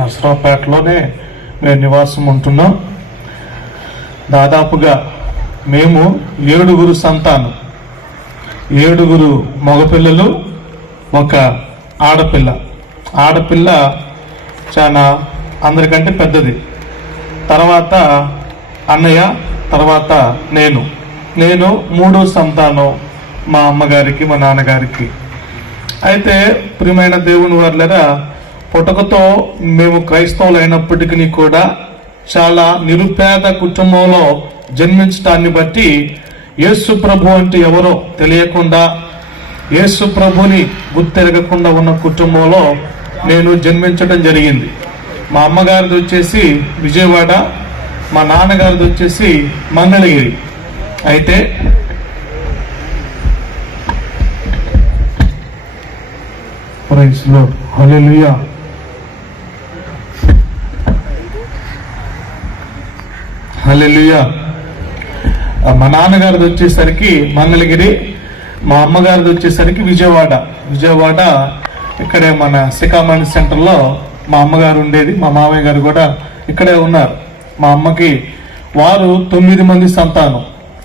నర్సరావుపేటలోనే మేము నివాసం ఉంటున్నాం. దాదాపుగా మేము 7 సంతానం, 7 మగపిల్లలు, ఒక ఆడపిల్ల. ఆడపిల్ల చాలా అందరికంటే పెద్దది. తర్వాత అన్నయ్య, తర్వాత నేను 3 సంతానం మా అమ్మగారికి, మా నాన్నగారికి. అయితే ప్రియమైన దేవుని వారులారా, పుట్టుకతో మేము క్రైస్తవులు అయినప్పటికీ కూడా చాలా నిరుపేద కుటుంబంలో జన్మించడాన్ని బట్టి యేసు ప్రభు అంటే ఎవరో తెలియకుండా, యేసు ప్రభుని గుర్తెరగకుండా ఉన్న కుటుంబంలో నేను జన్మించడం జరిగింది. మా అమ్మగారిది వచ్చేసి విజయవాడ, మా నాన్నగారిది వచ్చేసి మంగళగిరి. అయితే ప్రైజ్ లార్డ్, హల్లెలూయా. హల్లెలూయా. మా నాన్నగారిది వచ్చేసరికి మంగళగిరి, మా అమ్మగారిది వచ్చేసరికి విజయవాడ. ఇక్కడే మన సికామణి సెంటర్లో మా అమ్మగారు ఉండేది. మా మామయ్య గారు కూడా ఇక్కడే ఉన్నారు. మా అమ్మకి వారు 9 మంది సంతానం,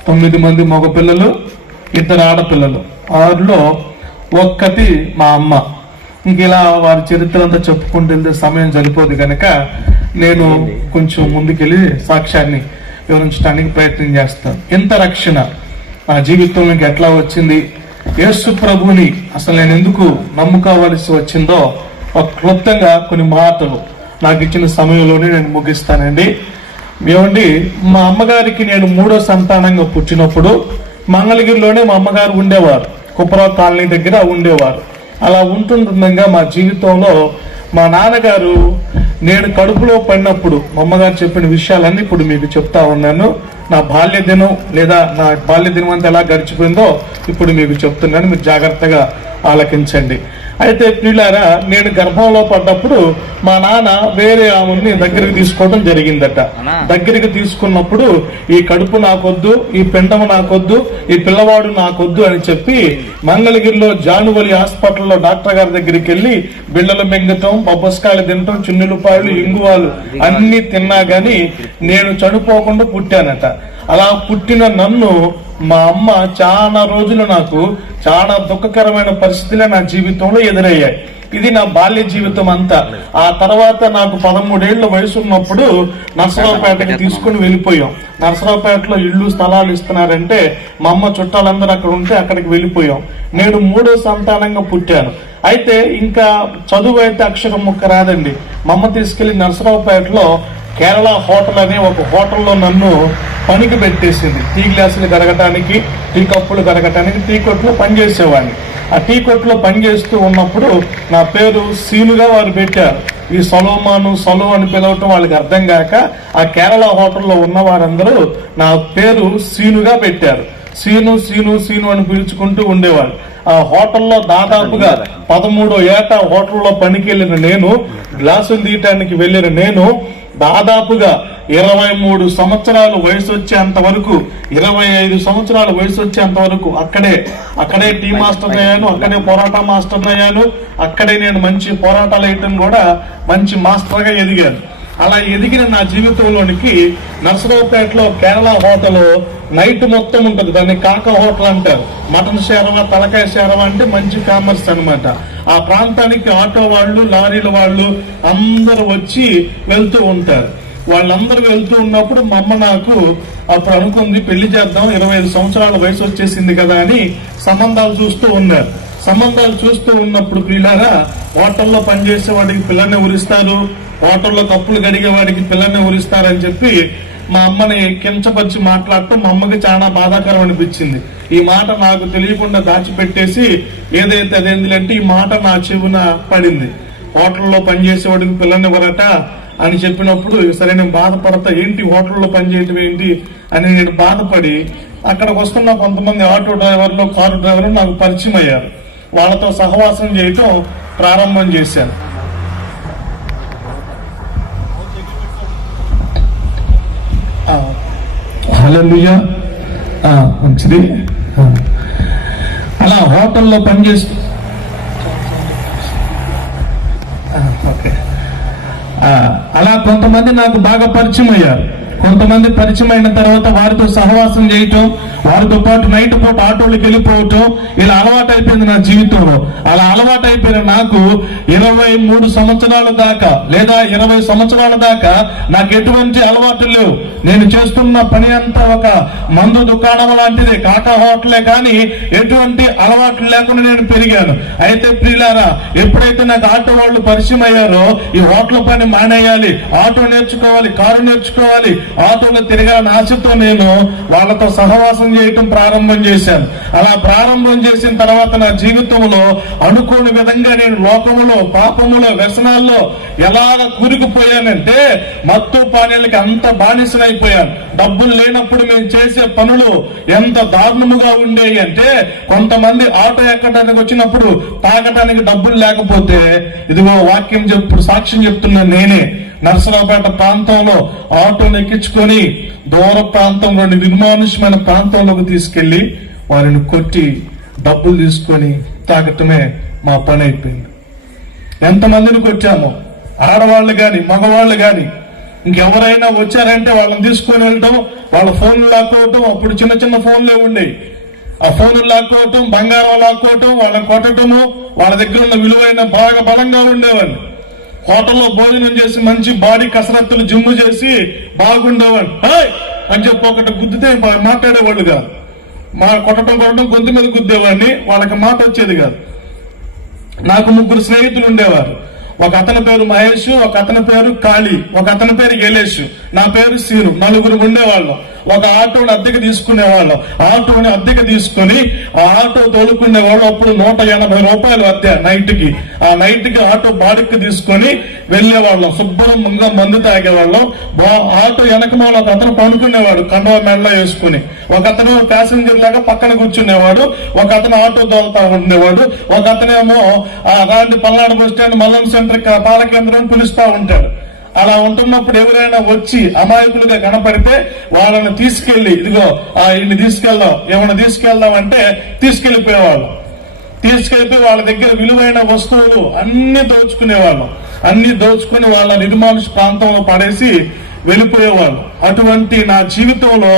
9 మంది మగపిల్లలు, 2 ఆడపిల్లలు. వారిలో ఒక్కటి మా అమ్మ. ఇంక ఇలా వారి చరిత్ర అంతా చెప్పుకుంటూ వెళ్తే సమయం సరిపోదు కనుక నేను కొంచెం ముందుకెళ్ళి సాక్ష్యాన్ని వివరించడానికి ప్రయత్నం చేస్తాను. ఇంత రక్షణ నా జీవితంలోకి ఎట్లా వచ్చింది, యేసు ప్రభుని అసలు నేను ఎందుకు నమ్ముకోవలసి వచ్చిందో ఒక క్లుప్తంగా కొన్ని మాటలు నాకు ఇచ్చిన సమయంలోనే నేను ముగిస్తానండి. ఏమండి, మా అమ్మగారికి నేను 3వ సంతానంగా పుట్టినప్పుడు మంగళగిరిలోనే మా అమ్మగారు ఉండేవారు. కుప్పరావు కాలనీ దగ్గర ఉండేవారు. అలా ఉంటుండగా మా జీవితంలో మా నాన్నగారు నేను కడుపులో పడినప్పుడు మా అమ్మగారు చెప్పిన విషయాలన్నీ ఇప్పుడు మీకు చెప్తా ఉన్నాను. నా బాల్య దినం అంతా ఎలా గడిచిపోయిందో ఇప్పుడు మీకు చెప్తున్నాను, మీరు జాగ్రత్తగా ఆలకించండి. అయితే ప్రియులారా, నేను గర్భంలో పడ్డప్పుడు మా నాన్న వేరే ఆమెని దగ్గరికి తీసుకోవడం జరిగిందట. దగ్గరికి తీసుకున్నప్పుడు ఈ కడుపు నాకొద్దు, ఈ పిండము నాకొద్దు, ఈ పిల్లవాడు నాకొద్దు అని చెప్పి మంగళగిరిలో జానువలి హాస్పిటల్లో డాక్టర్ గారి దగ్గరికి వెళ్ళి బిళ్ళలు మింగటం, బొబ్బస్కాయలు తినటం, చున్నులపాయలు, ఇంగువాలు అన్ని తిన్నా గాని నేను చనిపోకుండా పుట్టానట. అలా పుట్టిన నన్ను మా అమ్మ చాలా రోజులు నాకు చాలా దుఃఖకరమైన పరిస్థితులే నా జీవితంలో ఎదురయ్యాయి. ఇది నా బాల్య జీవితం అంతా. ఆ తర్వాత నాకు 13 ఏళ్ల వయసు ఉన్నప్పుడు నర్సరావుపేటకి తీసుకుని వెళ్ళిపోయాం. నర్సరావుపేటలో ఇళ్ళు స్థలాలు ఇస్తున్నారంటే మా అమ్మ చుట్టాలందరూ అక్కడ ఉంటే అక్కడికి వెళ్ళిపోయాం. నేను 3వ సంతానంగా పుట్టాను. అయితే ఇంకా చదువు అయితే అక్షరం ముక్క రాదండి. మా అమ్మ తీసుకెళ్లి నర్సరావుపేటలో కేరళ హోటల్ అనే ఒక హోటల్లో నన్ను పనికి పెట్టేసింది. టీ గ్లాసులు కడగటానికి, టీ కప్పులు కడగటానికి టీ కొట్లో పనిచేసేవాడిని. ఆ టీ కొట్లో పనిచేస్తూ ఉన్నప్పుడు నా పేరు సీనుగా వారు పెట్టారు. ఈ సొలో అని పిలవటం వాళ్ళకి అర్థం కాక ఆ కేరళ హోటల్లో ఉన్న వారందరూ నా పేరు సీనుగా పెట్టారు. సీను అని పిలుచుకుంటూ ఉండేవాళ్ళు. ఆ హోటల్లో దాదాపుగా 13వ ఏట హోటల్లో పనికి వెళ్ళిన నేను, గ్లాసులు తీయటానికి వెళ్ళిన నేను దాదాపుగా 23 సంవత్సరాలు వయసు వచ్చేంత వరకు, 25 సంవత్సరాల వయసు వచ్చేంత వరకు అక్కడే టీ మాస్టర్ అయ్యాను, అక్కడే పోరాటా మాస్టర్ అయ్యాను. అక్కడే నేను మంచి పోరాటాలు వేయటం కూడా మంచి మాస్టర్ గా ఎదిగాను. అలా ఎదిగిన నా జీవితంలోనికి నర్సరావుపేటలో కేరళ హోటల్ నైట్ మొత్తం ఉంటుంది. దాన్ని కాక హోటల్ అంటారు. మటన్ షేరవా, తలకాయ షేరవా అంటే మంచి కామర్స్ అనమాట. ఆ ప్రాంతానికి ఆటో వాళ్ళు, లారీల వాళ్ళు అందరూ వచ్చి వెళ్తూ ఉంటారు. వాళ్ళందరూ వెళ్తూ ఉన్నప్పుడు మా అమ్మ నాకు అప్పుడు అనుకుంది, పెళ్లి చేద్దాం, 25 సంవత్సరాల వయసు వచ్చేసింది కదా అని సంబంధాలు చూస్తూ ఉన్నారు. సంబంధాలు చూస్తూ ఉన్నప్పుడు పిల్లరా, హోటల్లో పనిచేసే వాడికి పిల్లల్ని ఊరిస్తారు, హోటల్లో కప్పులు కడిగే వాడికి పిల్లల్ని ఊరిస్తారని చెప్పి మా అమ్మని కించపరిచి మాట్లాడటం మా అమ్మకి చాలా బాధాకరం అనిపించింది. ఈ మాట నాకు తెలియకుండా దాచిపెట్టేసి ఏదైతే అదేంటంటే ఈ మాట నా చెవున పడింది. హోటల్లో పనిచేసేవాడికి పిల్లల్ని ఎవరట అని చెప్పినప్పుడు సరే నేను బాధపడతా, ఏంటి హోటల్లో పనిచేయటం ఏంటి అని నేను బాధపడి అక్కడికి వస్తున్న కొంతమంది ఆటో డ్రైవర్లు, కారు డ్రైవర్లు నాకు పరిచయం అయ్యారు. వాళ్ళతో సహవాసం చేయటం ప్రారంభం చేశాను. హల్లెలూయా, మంచిది. అలా హోటల్లో పనిచేస్తూ కొంతమంది నాకు బాగా పరిచయం అయ్యారు. కొంతమంది పరిచయం అయిన తర్వాత వారితో సహవాసం చేయటం, వారితో పాటు నైట్ పూట ఆటోలకు వెళ్ళిపోవటం, ఇలా అలవాటు అయిపోయింది నా జీవితంలో. అలా అలవాటు అయిపోయిన నాకు 23 సంవత్సరాల దాకా లేదా 20 సంవత్సరాల దాకా నాకు ఎటువంటి అలవాటు లేవు. నేను చేస్తున్న పని అంతా ఒక మందు దుకాణం లాంటిది, కాకా హోటలే, కానీ ఎటువంటి అలవాట్లు లేకుండా నేను పెరిగాను. అయితే ప్రియులారా, ఎప్పుడైతే నాకు ఆటో వాళ్ళు పరిచయం అయ్యారో, ఈ హోటల్ పని మానేయాలి, ఆటో నేర్చుకోవాలి, కారు నేర్చుకోవాలి, ఆటోలో తిరగాలని ఆశతో నేను వాళ్ళతో సహవాసం చేయటం ప్రారంభం చేశాను. అలా ప్రారంభం చేసిన తర్వాత నా జీవితంలో అనుకోని విధంగా నేను లోకములో, పాపములో, వ్యసనాల్లో ఎలాగ కూరుకుపోయానంటే మత్తు పానీయాలకి అంత బానిసనైపోయాను. డబ్బులు లేనప్పుడు మేము చేసే పనులు ఎంత దారుణముగా ఉండేవి అంటే, కొంతమంది ఆటో ఎక్కడానికి వచ్చినప్పుడు తాగటానికి డబ్బులు లేకపోతే, ఇదిగో వాక్యం సాక్ష్యం చెప్తున్నా నేనే నరసరావుపేట ప్రాంతంలో ఆటోను ఎక్కించుకొని దూర ప్రాంతంలోని నిర్మానుష్యమైన ప్రాంతంలోకి తీసుకెళ్లి వారిని కొట్టి డబ్బులు తీసుకొని తాగటమే మా పని అయిపోయింది. ఎంతమందిని కొట్టామో, ఆడవాళ్ళు గాని మగవాళ్ళు గాని, ఇంకెవరైనా వచ్చారంటే వాళ్ళని తీసుకొని వెళ్ళటం, వాళ్ళ ఫోన్లు లాక్కోవటం. అప్పుడు చిన్న చిన్న ఫోన్లే ఉండేవి. ఆ ఫోన్లు లాక్కోవటం, బంగారం లాక్కోవటం, వాళ్ళని కొట్టటము. వాళ్ళ దగ్గర ఉన్న విలువైన బాగా బలంగా ఉండేవాళ్ళు. హోటల్లో భోజనం చేసి మంచి బాడీ కసరత్తులు జిమ్ చేసి బాగుండేవాడు అని చెప్పి ఒకటి గుద్దితే మాట్లాడేవాళ్ళు కాదు. కొట్టడం గొంతు మీద గుద్దేవాడిని, వాళ్ళకి మాట వచ్చేది కాదు. నాకు 3 స్నేహితులు ఉండేవారు. ఒక అతని పేరు మహేష్, ఒక అతని పేరు కాళీ, ఒక అతని పేరు గెలేష్, నా పేరు సీను. 4 ఉండేవాళ్ళం. ఒక ఆటోని అద్దెకి తీసుకునేవాళ్ళం. ఆటోని అద్దెకి తీసుకుని ఆ ఆటో తోలుకునేవాళ్ళు. అప్పుడు 180 రూపాయలు అద్దె నైట్కి. ఆ నైట్కి ఆటో బాడికి తీసుకొని వెళ్లేవాళ్ళం. శుభ్రంగా మందు తాగేవాళ్ళం. ఆటో వెనకమాల ఒక అతను పనుకునేవాడు, కండవ మెడలో వేసుకుని. ఒక అతను ప్యాసింజర్ లాగా పక్కన కూర్చునేవాడు. ఒక అతను ఆటో తోలుతా ఉండేవాడు. ఒక అతనేమో అలాంటి Palnadu bus stand, Mallam centre, పాల కేంద్రం పిలుస్తా ఉంటాడు. అలా ఉంటున్నప్పుడు ఎవరైనా వచ్చి అమాయకులుగా కనపడితే వాళ్ళని తీసుకెళ్లి, ఇదిగో ఇన్ని తీసుకెళ్దాం, ఏమైనా తీసుకెళ్దాం అంటే తీసుకెళ్లిపోయేవాళ్ళం. తీసుకెళ్లిపోయి వాళ్ళ దగ్గర విలువైన వస్తువులు అన్ని దోచుకునేవాళ్ళం. అన్ని దోచుకుని వాళ్ళ నిర్మానుష ప్రాంతంలో పడేసి వెళ్ళిపోయేవాళ్ళు. అటువంటి నా జీవితంలో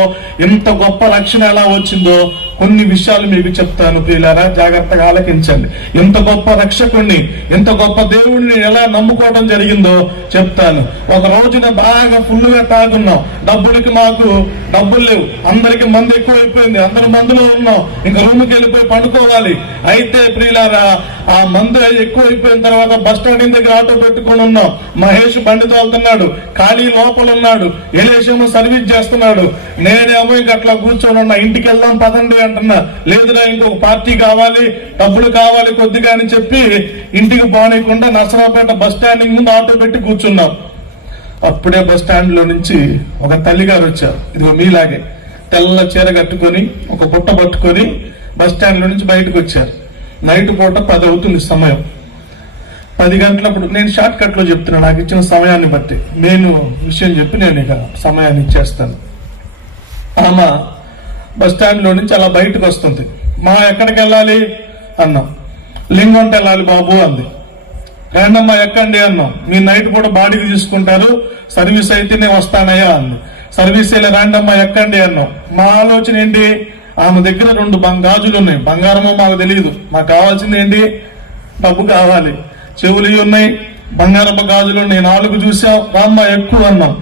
ఎంత గొప్ప రక్షణ ఎలా వచ్చిందో కొన్ని విషయాలు మీకు చెప్తాను ప్రియులారా, జాగ్రత్తగా ఆలకించండి. ఎంత గొప్ప రక్షకుణ్ణి, ఎంత గొప్ప దేవుడిని ఎలా నమ్ముకోవడం జరిగిందో చెప్తాను. ఒక రోజున బాగా ఫుల్గా తాగున్నాం. డబ్బులకి మాకు డబ్బులు లేవు. అందరికి మందు ఎక్కువైపోయింది. అందరు మందులో ఉన్నాం. ఇంకా రూమ్కి వెళ్ళిపోయి పండుకోవాలి. అయితే ప్రియులారా, ఆ మందు ఎక్కువైపోయిన తర్వాత బస్ స్టాండ్ దగ్గర ఆటో పెట్టుకుని ఉన్నాం. మహేష్ బండి తోలుతున్నాడు, ఖాళీ లోపల ఉన్నాడు, ఎలేషేమో సర్వీస్ చేస్తున్నాడు. నేనేమో ఇంక అట్లా కూర్చొని ఉన్నా. ఇంటికి వెళ్దాం పదండి అంటున్నా. లేదురా, ఇంకొక పార్టీ కావాలి, డబ్బులు కావాలి కొద్దిగా అని చెప్పి ఇంటికి పోనీయకుండా నరసరావుపేట బస్ స్టాండ్ ముందు ఆటో పెట్టి కూర్చున్నాం. అప్పుడే బస్ స్టాండ్ లో నుంచి ఒక తల్లిగారు వచ్చారు. ఇదిగో మీలాగే తెల్ల చీర కట్టుకొని ఒక బుట్ట పట్టుకొని బస్ స్టాండ్ లో నుంచి బయటకు వచ్చారు. నైట్ పూట 10 అవుతుంది సమయం. 10 గంటలప్పుడు నేను షార్ట్ కట్ లో చెప్తున్నా, నాకు ఇచ్చిన సమయాన్ని బట్టి నేను విషయం చెప్పి నేను ఇక సమయాన్ని ఇచ్చేస్తాను. ఆమె బస్ స్టాండ్ లో నుంచి అలా బయటకు వస్తుంది. మా ఎక్కడికి వెళ్ళాలి అన్నాం. లింగంట వెళ్ళాలి బాబు అంది. రండమ్మా ఎక్కండి అన్నాం. మీ నైట్ పూట బాడీకి తీసుకుంటారు, సర్వీస్ అయితేనే వస్తానయ్యా అంది. సర్వీస్ వెళ్ళి రండమ్మా ఎక్కండి అన్నాం. మా ఆలోచన ఏంటి, ఆమె దగ్గర 2 గాజులు ఉన్నాయి. బంగారమో మాకు తెలియదు. మాకు కావాల్సింది ఏంటి, డబ్బు కావాలి. చెవులు ఉన్నాయి, బంగారపు గాజులు ఉన్నాయి. 4 చూసాం. రామ్మా ఎక్కువ అన్నాం.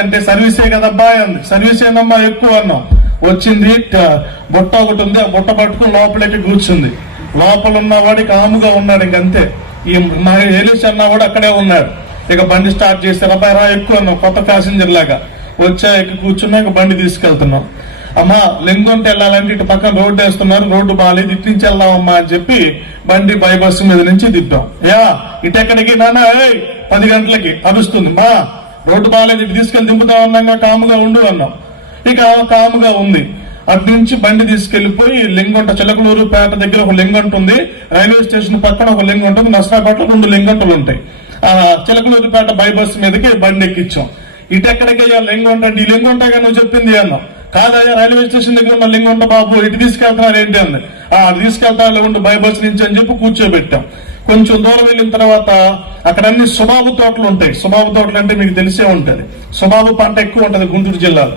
అంటే సర్వీసే కదబ్బా అంది. సర్వీస్ ఏందమ్మా ఎక్కువ అన్నాం. వచ్చింది, బుట్ట ఒకటి ఉంది. ఆ బుట్ట పట్టుకుని లోపలికి కూర్చుంది. లోపల ఉన్నవాడికి ఆముగా ఉన్నాడు. ఇంకంతే. ఈ ఏలిష్ అన్నవాడు అక్కడే ఉన్నాడు. ఇక బండి స్టార్ట్ చేశారు. అబ్బాయి రా ఎక్కువ అన్నాం. కొత్త ప్యాసింజర్ లాగా వచ్చా, ఎక్కి కూర్చున్నా. ఇక బండి తీసుకెళ్తున్నాం. అమ్మా లింగంట వెళ్ళాలంటే ఇటు పక్కన రోడ్డు వేస్తున్నారు, రోడ్డు బాగాలేదు, ఇటు నుంచి వెళ్దామమ్మా అని చెప్పి బండి బైబస్సు మీద నుంచి దిద్దాం. ఇటెక్కడికి నాన్న 10 గంటలకి అరుస్తుంది. మా రోడ్డు బాగాలేదు, ఇటు తీసుకెళ్లి దింపుతా ఉన్నాగా, కాముగా ఉండు అన్నాం. ఇక కాముగా ఉంది. అటు నుంచి బండి తీసుకెళ్లిపోయి లింగంట, చిలకలూరుపేట దగ్గర ఒక లింగంట ఉంది. రైల్వే స్టేషన్ పక్కన ఒక లింగంట ఉంది. నర్సరావుపేటలో 2 లింగంటలు ఉంటాయి. చిలకలూరుపేట బైబస్ మీదకి బండి ఎక్కించాం. ఇటెక్కడికయ్యా లింగంట అంటే, ఈ లింగంటగా నువ్వు చెప్పింది అన్నాం. కాదయ్యా, రైల్వే స్టేషన్ దగ్గర ఉన్న లింగంట బాబు, ఇటు తీసుకెళ్తున్నారు ఏంటి అంది. తీసుకెళ్తా ఉండు బైబస్ నుంచి అని చెప్పి కూర్చోబెట్టాం. కొంచెం దూరం వెళ్ళిన తర్వాత అక్కడ అన్ని సుబాబు తోటలు ఉంటాయి. సుబాబు తోటలు అంటే మీకు తెలిసే ఉంటది. సుబాబు పంట ఎక్కువ ఉంటది గుంటూరు జిల్లాలో.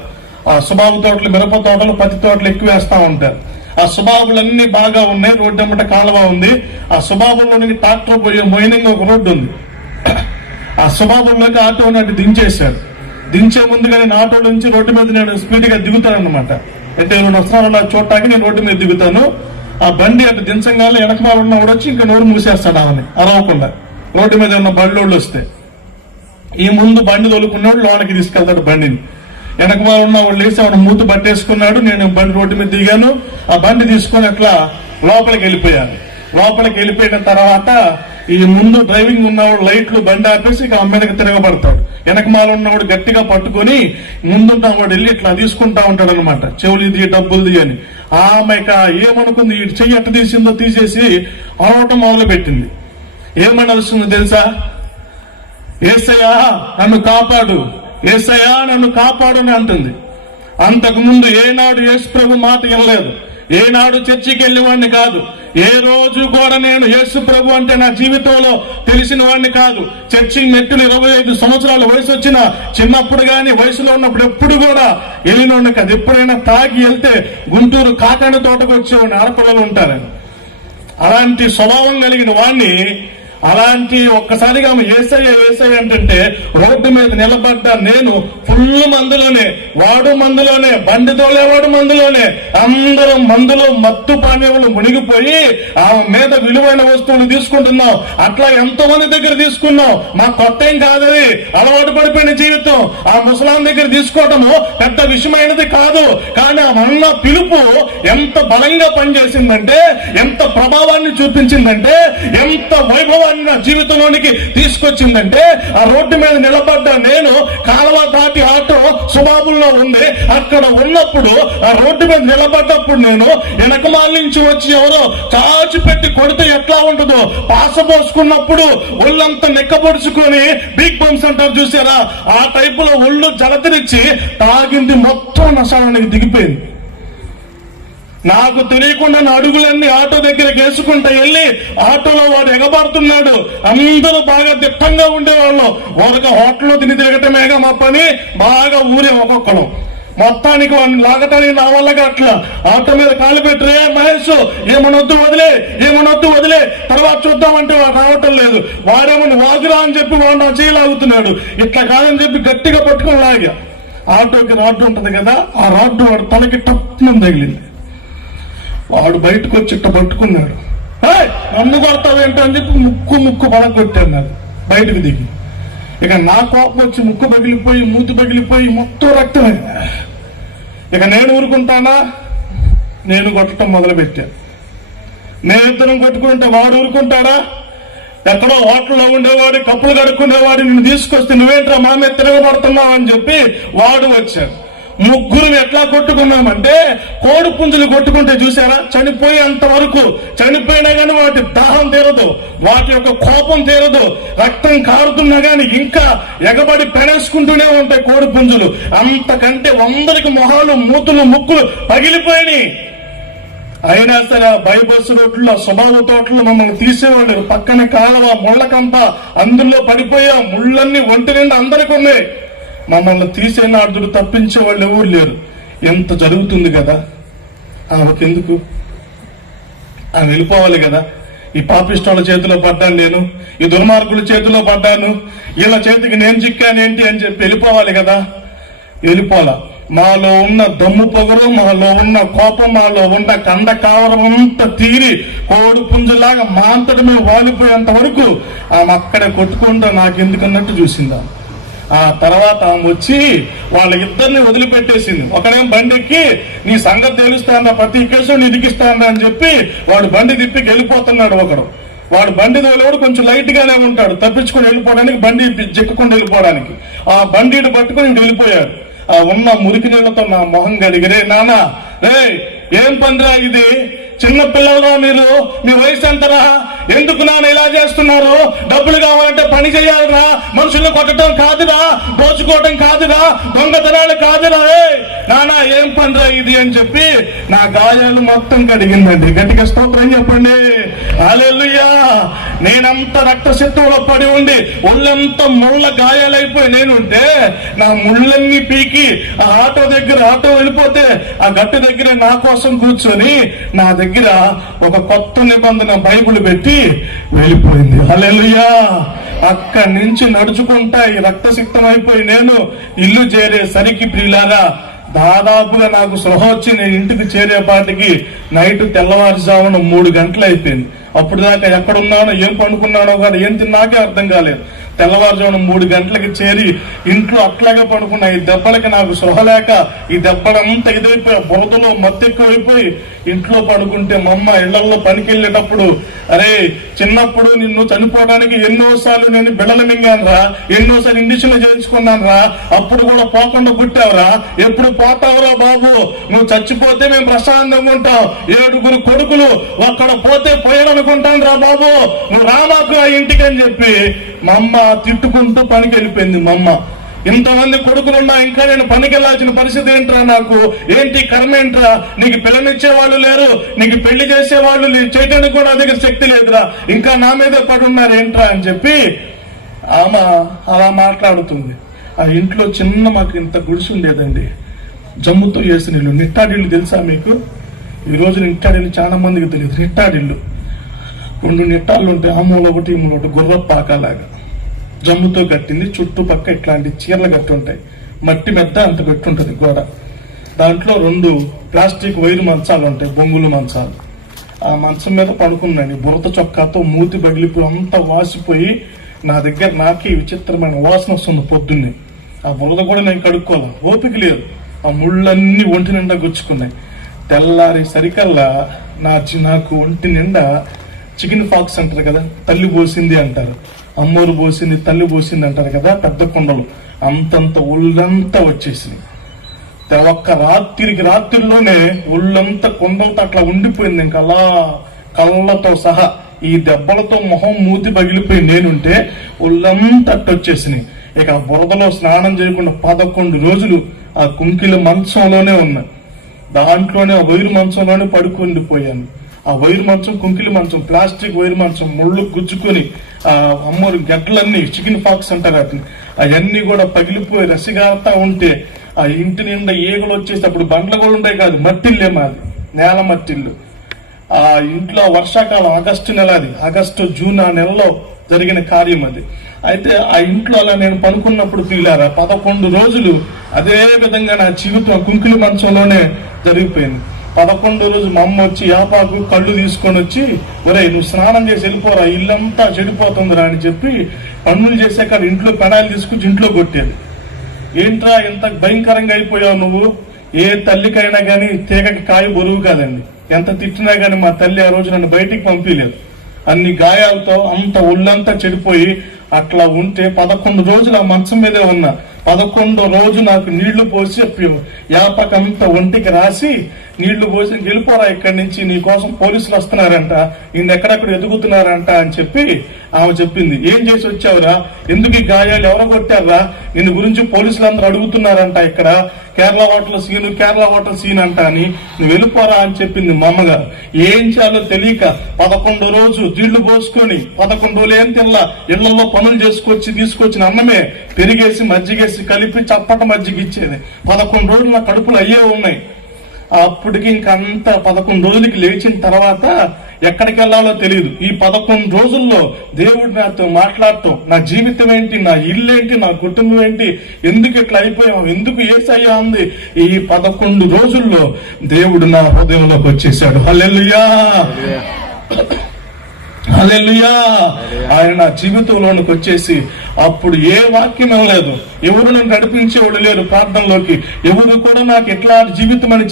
ఆ సుబాబు తోటలు, మిరప తోటలు, పత్తి తోటలు ఎక్కువ వేస్తా ఉంటారు. ఆ సుబాబులన్నీ బాగా ఉన్నాయి. రోడ్డు అమ్మట కాలువ ఉంది. ఆ సుబాబుల్లోని ట్రాక్టర్ పోయే మోయినంగా ఒక రోడ్డు ఉంది. ఆ సుబాబుల్లోకి ఆటో నన్ను దించేశారు. దించే ముందుగా నేను ఆటో నుంచి రోడ్డు మీద నేను స్పీడ్ గా దిగుతాను అనమాట. అంటే నేను వస్తున్నాను చూడటానికి నేను రోడ్డు మీద దిగుతాను. ఆ బండి అటు దించంగానే వెనకమాల ఉన్నవాడు వచ్చి ఇంకా నోరు మూసేస్తాడు ఆమెని అరవకుండా. రోడ్డు మీద ఉన్న బండ్లోళ్ళు వస్తే ఈ ముందు బండి తోలుకున్నాడు, లోనకి తీసుకెళ్తాడు బండిని. వెనకమాల ఉన్న వాళ్ళు వేసి ఆవిడ మూత పట్టేసుకున్నాడు. నేను బండి రోడ్డు మీద దిగాను. ఆ బండి తీసుకొని అట్లా లోపలికి వెళ్ళిపోయాను. లోపలికి వెళ్ళిపోయిన తర్వాత ఈ ముందు డ్రైవింగ్ ఉన్నవాడు లైట్లు బండి ఆపేసి ఇక మీదకి తిరగబడతాడు. వెనకమాల ఉన్నవాడు గట్టిగా పట్టుకొని ముందున్నవాడు వెళ్ళి ఇట్లా తీసుకుంటా ఉంటాడు అనమాట. చెవులు డబ్బులు అని. ఆమె ఇక ఏమనుకుంది, ఈ చెయ్యి ఎట్ట తీసిందో తీసేసి అనవటం మొదలు పెట్టింది. ఏమని వస్తుందో తెలుసా? యేసయ్యా నన్ను కాపాడు, యేసయ్యా నన్ను కాపాడు అని అంటుంది. అంతకు ముందు ఏనాడు యేసు ప్రభు మాట వినలేదు. ఏనాడు చర్చికి వెళ్ళేవాడిని కాదు. ఏ రోజు కూడా నేను యేసు ప్రభు అంటే నా జీవితంలో తెలిసిన వాడిని కాదు. చర్చి మెట్టులు 25 సంవత్సరాల వయసు వచ్చిన చిన్నప్పుడు గాని వయసులో ఉన్నప్పుడు ఎప్పుడు కూడా వెళ్ళినోడిని కాదు. ఎప్పుడైనా తాగి వెళ్తే గుంటూరు కాకాండ తోటకు వచ్చేవాడిని, ఆడపిల్లలు ఉంటారని. అలాంటి స్వభావం కలిగిన వాడిని అలాంటి ఒక్కసారిగా ఏసయ్య ఏసయ్య అంటే రోడ్డు మీద నిలబడ్డ నేను ఫుల్ మందులోనే, వాడు మందులోనే, బండి తోలేవాడు మందులోనే, అందరూ మందులో మత్తు పానీయాలు మునిగిపోయి ఆమె మీద విలువైన వస్తువులు తీసుకుంటున్నాం. అట్లా ఎంతో మంది దగ్గర తీసుకున్నాం. మా కొత్త ఏం కాదది, అలవాటు పడిపోయిన జీవితం. ఆ ముసలాం దగ్గర తీసుకోవటము పెద్ద విషయమైనది కాదు. కానీ ఆ అన్న పిలుపు ఎంత బలంగా పనిచేసిందంటే, ఎంత ప్రభావాన్ని చూపించిందంటే, ఎంత వైభవాన్ని నా జీవితంలోనికి తీసుకొచ్చిందంటే, ఆ రోడ్డు మీద నిలబడ్డ నేను కాలువ దాటి ఆటో సుబాబుల్లో ఉంది. అక్కడ ఉన్నప్పుడు ఆ రోడ్డు మీద నిలబడ్డప్పుడు నేను వెనకమాల నుంచి వచ్చి ఎవరో చాచి పెట్టి కొడితే ఎట్లా ఉంటుందో, పాస పోసుకున్నప్పుడు ఒళ్ళంతా నెక్కపొడుచుకొని బిగ్ బంప్స్ అంటారు చూసారా, ఆ టైపులో ఒళ్ళు జలతరిచ్చి తాగింది మొత్తం నశానికి దిగిపోయింది. నాకు తెలియకుండా నా అడుగులన్నీ ఆటో దగ్గరికి వేసుకుంటా వెళ్ళి ఆటోలో వాడు ఎగబడుతున్నాడు. అందరూ బాగా దిట్టంగా ఉండేవాళ్ళు. ఒక హోటల్లో తిని తిరగటమేగా మా పని. బాగా ఊరే ఒక్కొక్కరు. మొత్తానికి వాడిని లాగటానికి నా వల్లగా అట్లా ఆటో మీద కాలు పెట్టరే మహేష్ ఏమనొద్దు వదిలే, ఏమనొద్దు వదిలే, తర్వాత చూద్దామంటే వాడు రావటం లేదు. వాడేమని వాగురా అని చెప్పి వాడు నా చేయలాగుతున్నాడు. ఇట్లా కాదని చెప్పి గట్టిగా పట్టుకుని లాగా. ఆటోకి రాడ్డు ఉంటది కదా, ఆ రాడ్డు వాడు తనకి టప్పున తగిలింది. వాడు బయటకు వచ్చి ఇట్ట పట్టుకున్నాడు. నన్ను కొడతావేంటో అని చెప్పి ముక్కు పడగొట్టాడు నాకు బయటకు దిగి. ఇక నా కోపం వచ్చి ముక్కు పగిలిపోయి, మూతి పగిలిపోయి మొత్తం రక్తమే. ఇక నేను ఊరుకుంటానా? నేను కొట్టడం మొదలు పెట్టాను. నేను ఇద్దరం కొట్టుకుంటే వాడు ఊరుకుంటాడా? ఎక్కడో హోటల్లో ఉండేవాడు, కప్పులు కడుక్కునేవాడు నిన్ను తీసుకొస్తే నువ్వేంట్రా మా మీద తిరగబడుతున్నావు అని చెప్పి వాడు వచ్చాడు. ముగ్గురు ఎట్లా కొట్టుకున్నామంటే కోడి పుంజులు కొట్టుకుంటే చూసారా, చనిపోయేంత వరకు. చనిపోయినా గానీ వాటి దాహం తీరదు, వాటి యొక్క కోపం తీరదు, రక్తం కారుతున్నా గానీ ఇంకా ఎగబడి పెనేసుకుంటూనే ఉంటాయి కోడి పుంజులు. అంతకంటే 100కి మొహాలు, మూతులు, ముక్కులు పగిలిపోయినాయి. అయినా సరే ఆ బైబస్ రోడ్లు, ఆ సుబాబు తోటలు మమ్మల్ని తీసేవాళ్ళు. పక్కన కాలువ, ముళ్ళకంప, అందులో పడిపోయా ముళ్ళన్నీ ఒంటి నిండా అందరికి ఉన్నాయి. మమ్మల్ని తీసే నాడుడు తప్పించే వాళ్ళు ఎవరు లేరు. ఎంత జరుగుతుంది కదా, ఆమెకెందుకు? ఆమె వెళ్ళిపోవాలి కదా. ఈ పాపిస్టోళ్ళ చేతిలో పడ్డాను నేను, ఈ దుర్మార్గుల చేతిలో పడ్డాను, వీళ్ళ చేతికి నేను చిక్కానేంటి అని చెప్పి వెళ్ళిపోవాలి కదా. వెళ్ళిపోలా. మాలో ఉన్న దమ్ము పొగరు, మాలో ఉన్న కోపం, మాలో ఉన్న కండ కావరం అంతా తీరి కోడి పుంజులాగా మా అంతటి మేము వాలిపోయేంత వరకు ఆమె అక్కడే కొట్టుకుంటా నాకెందుకన్నట్టు చూసిందా. ఆ తర్వాత ఆమె వచ్చి వాళ్ళ ఇద్దరిని వదిలిపెట్టేసింది. ఒకడేం బండికి నీ సంగతి తెలుస్తానా, ప్రతి కేసు నిధికిస్తానా అని చెప్పి వాడు బండి తిప్పి వెళ్ళిపోతున్నాడు. ఒకడు వాడు బండి తోలేవాడు కొంచెం లైట్ గానే ఉంటాడు, తప్పించుకొని వెళ్ళిపోవడానికి, బండి చెక్కుకొని వెళ్ళిపోవడానికి. ఆ బండిని పట్టుకొని వెళ్ళిపోయాడు. ఆ ఉన్న మురికి నీళ్లతో నా మొహం గడిగిరే, నానా రే ఏం పందిరా ఇది, చిన్న పిల్లలుగా మీరు, మీ వయసు ఎంతరా, ఎందుకు నాన్న ఇలా చేస్తున్నారు? డబ్బులు కావాలంటే పని చేయాలరా, మనుషులను కొట్టడం కాదురా, దోచుకోవటం కాదురా, దొంగతనాలు కాదురా, నానా ఏం పనిరా ఇది అని చెప్పి నా గాయాలు మొత్తం కడిగిందండి. గట్టిగా స్తోత్రం చెప్పండి. హల్లెలూయా. నేనంత రక్తశత్తువులో పడి ఉండి ఒళ్ళంతా ముళ్ళ గాయాలైపోయి నేనుంటే నా ముళ్ళన్నీ పీకి ఆ ఆటో వెళ్ళిపోతే ఆ గట్టు దగ్గర నా కోసం కూర్చొని నా దగ్గర ఒక కొత్త నిబంధన బైబిల్ పెట్టి వెళ్ళిపోయింది. హల్లెలూయా. అక్కడి నుంచి నడుచుకుంటా ఈ రక్తసిక్తం అయిపోయి నేను ఇల్లు చేరేసరికి ప్రియులారా దాదాపుగా నాకు సృహ వచ్చి నేను ఇంటికి చేరేపాటికి నైట్ తెల్లవారుజామున 3 గంటలు అయిపోయింది. అప్పుడు దాకా ఎక్కడున్నానో ఏం పండుకున్నానో కానీ ఏం తిన్నాకే అర్థం కాలేదు. తెల్లవారుజామున 3 గంటలకి చేరి ఇంట్లో అట్లాగే పడుకున్నా. ఈ దెబ్బలకి నాకు సృహ లేక ఈ దెబ్బలంతా ఇదైపోయి బురదలో మత్తెక్కువైపోయి ఇంట్లో పడుకుంటే మా అమ్మ ఇళ్లలో పనికి వెళ్ళేటప్పుడు, అరే చిన్నప్పుడు నిన్ను చనిపోవడానికి ఎన్నోసార్లు నేను బిళ్ళలు మింగాను రా, ఎన్నోసార్లు ఇండిషన్లు చేయించుకున్నాను రా, అప్పుడు కూడా పోకుండా పుట్టావురా, ఎప్పుడు పోతావురా బాబు, నువ్వు చచ్చిపోతే మేము ప్రశాంతంగా ఉంటావు, 7 కొడుకులు అక్కడ పోతే పోయాడనుకుంటాను రా బాబు, నువ్వు రామాకు ఆ ఇంటికి అని చెప్పి మా అమ్మ తిట్టుకుంటూ పనికి వెళ్ళిపోయింది. మా అమ్మ ఇంతమంది కొడుకులున్నా ఇంకా నేను పనికి వెళ్ళాల్సిన పరిస్థితి ఏంట్రా, నాకు ఏంటి కర్మ ఏంట్రా, నీకు పిల్లనిచ్చేవాళ్ళు లేరు, నీకు పెళ్లి చేసేవాళ్ళు చేయడానికి కూడా దగ్గర శక్తి లేదురా, ఇంకా నా మీదే పడున్నారు ఏంట్రా అని చెప్పి ఆమె అలా మాట్లాడుతుంది. ఆ ఇంట్లో చిన్న మాకు ఇంత గుడిసి ఉండేదండి, జమ్ముతో వేసిన ఇల్లు. నిట్టాడిల్లు తెలుసా మీకు? ఈ రోజు నిట్టాడిల్లు చాలా మందికి తెలియదు. నిట్టాడిల్లు 2 నిట్టాళ్ళు ఉంటాయి, ఆ మూల ఒకటి ఈ మూల ఒకటి, గుర్రపాకలాగా జమ్ముతో కట్టింది. చుట్టుపక్క ఇట్లాంటి చీరలు కట్టి ఉంటాయి, మట్టి మెద్ద అంత కట్టుంటది గోడ. దాంట్లో 2 ప్లాస్టిక్ వైరు మంచాలు ఉంటాయి, బొంగులు మంచాలు. ఆ మంచం మీద పడుకున్నాను. బురద చొక్కాతో మూతి పగిలిపోయి అంతా వాసిపోయి నా దగ్గర నాకే విచిత్రమైన వాసన వస్తుంది పొద్దున్నే. ఆ బురద కూడా నేను కడుక్కోవాలి, ఓపిక లేదు. ఆ ముళ్ళన్నీ ఒంటి నిండా గుచ్చుకున్నాయి. తెల్లారి సరికల్లా నాకు ఒంటి నిండా చికెన్ ఫాక్స్ అంటారు కదా, తల్లి పోసింది అంటారు, అమ్మోరు పోసింది తల్లి పోసింది అంటారు కదా, పెద్ద కొండలు అంతంత ఒళ్ళంతా వచ్చేసింది. ఒక్క రాత్రిలోనే ఒళ్ళంతా కొండలతో అట్లా ఉండిపోయింది. ఇంకా అలా కళ్ళతో సహా ఈ దెబ్బలతో మొహం మూతి పగిలిపోయి నేనుంటే ఒళ్ళంతా వచ్చేసినాయి. ఇక ఆ బురదలో స్నానం చేయకుండా 11 రోజులు ఆ కుంకిల మంచంలోనే ఉన్నా. దాంట్లోనే ఆ వైరు మంచంలోనే పడుకుండిపోయాను. ఆ వైరు మంచం కుంకిలి మంచం, ప్లాస్టిక్ వైరు మంచం, ముళ్ళు గుచ్చుకొని ఆ అమ్మోరు గడ్డలన్నీ చికెన్ ఫాక్స్ అంటారు వాటిని, అవన్నీ కూడా పగిలిపోయి రసిగారుతా ఉంటే ఆ ఇంటి నిండా ఈగలు వచ్చేసి, అప్పుడు బండ్లు కూడా ఉంటాయి కాదు, మట్టిల్లే మాది, నేల మట్టిల్లు. ఆ ఇంట్లో వర్షాకాలం ఆగస్టు జూన్ ఆ నెలలో జరిగిన కార్యం అది. అయితే ఆ ఇంట్లో అలా నేను పనుకున్నప్పుడు తీలారా 11 రోజులు అదే విధంగా నా జీవితం కుంకిలి మంచంలోనే జరిగిపోయింది. 11వ రోజు మా అమ్మ వచ్చి యాపాకు కళ్ళు తీసుకొని వచ్చి, ఒరే నువ్వు స్నానం చేసి వెళ్ళిపోరా, ఇల్లంతా చెడిపోతుందిరా అని చెప్పి పన్నులు చేసాక ఇంట్లో పెడాలు తీసుకొచ్చి ఇంట్లో కొట్టేది. ఏంట్రా ఎంత భయంకరంగా అయిపోయావు నువ్వు, ఏ తల్లికైనా గానీ తీగకి కాయ బరువు కాదండి, ఎంత తిట్టినా గానీ మా తల్లి ఆ రోజు నన్ను బయటికి పంపించలేదు. అన్ని గాయాలతో అంత ఒళ్ళంతా చెడిపోయి అట్లా ఉంటే 11 రోజులు ఆ మంచం మీదే ఉన్నా. 11వ రోజు నాకు నీళ్లు పోసి యాపకంతా ఒంటికి రాసి నీళ్లు పోసి వెళ్ళిపోరా ఇక్కడి నుంచి, నీ కోసం పోలీసులు వస్తున్నారంట, నిన్ను ఎక్కడెక్కడ ఎదుగుతున్నారంట అని చెప్పి ఆమె చెప్పింది. ఏం చేసి వచ్చావురా, ఎందుకు ఈ గాయాలు, ఎవరో కొట్టారా, నిన్ను గురించి పోలీసులు అందరూ అడుగుతున్నారంట, ఇక్కడ కేరళ హోటల్ సీన్ అంట అని, నువ్వు వెళ్ళిపోరా అని చెప్పింది మా అమ్మగారు. ఏం చేయాలో తెలియక 11వ రోజు నీళ్లు పోసుకొని 11 రోజులు ఏం తినలా, ఇళ్లలో పనులు తీసుకొచ్చిన అన్నమే పెరిగేసి మజ్జిగేసి కలిపి చప్పట మజ్జిగ ఇచ్చేది. 11 రోజులు నా కడుపులు అయ్యే ఉన్నాయి. అప్పటికి ఇంకంత 11 రోజులకి లేచిన తర్వాత ఎక్కడికి వెళ్లాలో తెలియదు. ఈ 11 రోజుల్లో దేవుడు నాతో మాట్లాడటం, నా జీవితం ఏంటి, నా ఇల్లు ఏంటి, నా కుటుంబం ఏంటి, ఎందుకు ఇట్లా అయిపోయాం, ఎందుకు యేసయ్యా ఉంది, ఈ 11 రోజుల్లో దేవుడు నా హృదయంలోకి వచ్చేసాడు. హల్లెలూయా, హల్లెలూయా. ఆయన నా జీవితంలోనికి వచ్చేసి అప్పుడు ఏ వాక్యం లేదు, ఎవరు నన్ను నడిపించేవాళ్ళు లేరు, ప్రార్థనలోకి ఎవరు కూడా నాకు ఎట్లా జీవితం అని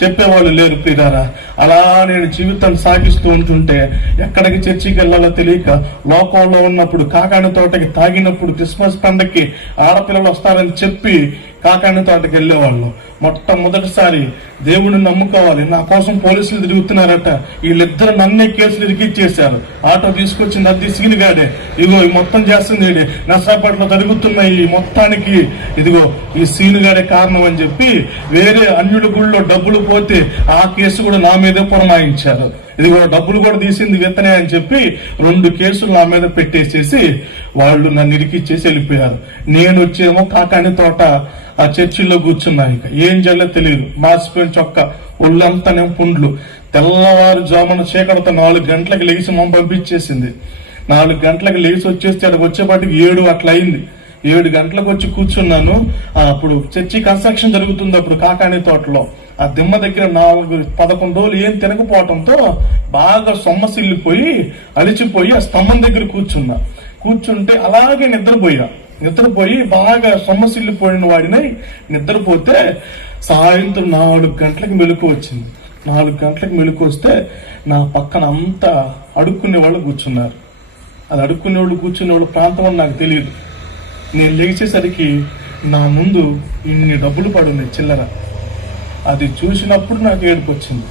చెప్పేవాళ్ళు లేరు. ప్రియులారా, అలా నేను జీవితం సాగిస్తూ ఉంటుంటే ఎక్కడికి చర్చికి వెళ్ళాలో తెలియక లోకంలో ఉన్నప్పుడు కాకాని తోటకి తాగినప్పుడు క్రిస్మస్ పండగకి ఆడపిల్లలు వస్తారని చెప్పి కాకాని తోటకి వెళ్ళేవాళ్ళు. మొట్టమొదటిసారి దేవుడిని నమ్ముకోవాలి, నా కోసం పోలీసులు తిరుగుతున్నారట, వీళ్ళిద్దరు నన్నే కేసులు ఇరికిచ్చేశారు. ఆటో తీసుకొచ్చింది అది సీనుగాడే, ఇదిగో ఈ మొత్తం చేస్తుంది నర్సాపేటలో జరుగుతున్నాయి ఈ మొత్తానికి ఇదిగో ఈ సీనుగాడే కారణం అని చెప్పి వేరే అన్యుల గుళ్ళో డబ్బులు పోతే ఆ కేసు కూడా నా మీదే పురమాయించారు. ఇదిగో డబ్బులు కూడా తీసింది విత్తనే అని చెప్పి 2 కేసులు నా మీద పెట్టేసేసి వాళ్ళు నన్ను ఇరికిచ్చేసి వెళ్ళిపోయారు. నేను వచ్చేమో కాకాని తోట ఆ చర్చిల్లో కూర్చున్నా. ఇక ఏం చేయాలో తెలియదు, మాసిపోయిన చొక్క, ఒళ్ళంతానే పుండ్లు. తెల్లవారుజామున చీకటితో 4 గంటలకు లేచి పంపించేసింది. 4 గంటలకు లేచి వచ్చేస్తే అక్కడికి వచ్చేపాటికి 7 అట్లా అయింది. 7 గంటలకు వచ్చి కూర్చున్నాను. అప్పుడు చర్చి కన్స్ట్రక్షన్ జరుగుతుంది అప్పుడు కాకాని తోటలో. ఆ దిమ్మ దగ్గర 11 రోజులు ఏం తినకపోవటంతో బాగా సొమ్మసిల్లిపోయి అలిచిపోయి ఆ స్తంభం దగ్గర కూర్చుంటే అలాగే నిద్రపోయి బాగా సొమ్మసిల్లిపోయిన వాడిని నిద్రపోతే సాయంత్రం 4 గంటలకు మెలకు వచ్చింది. 4 గంటలకు మెలకు వస్తే నా పక్కన అంతా అడుక్కునే వాళ్ళు కూర్చున్నారు. అది అడుక్కునే వాళ్ళు కూర్చునే వాళ్ళు ప్రాంతం అని నాకు తెలియదు. నేను లేచేసరికి నా ముందు ఇన్ని డబ్బులు పడుంది చిల్లర. అది చూసినప్పుడు నాకు ఏడుపు వచ్చింది.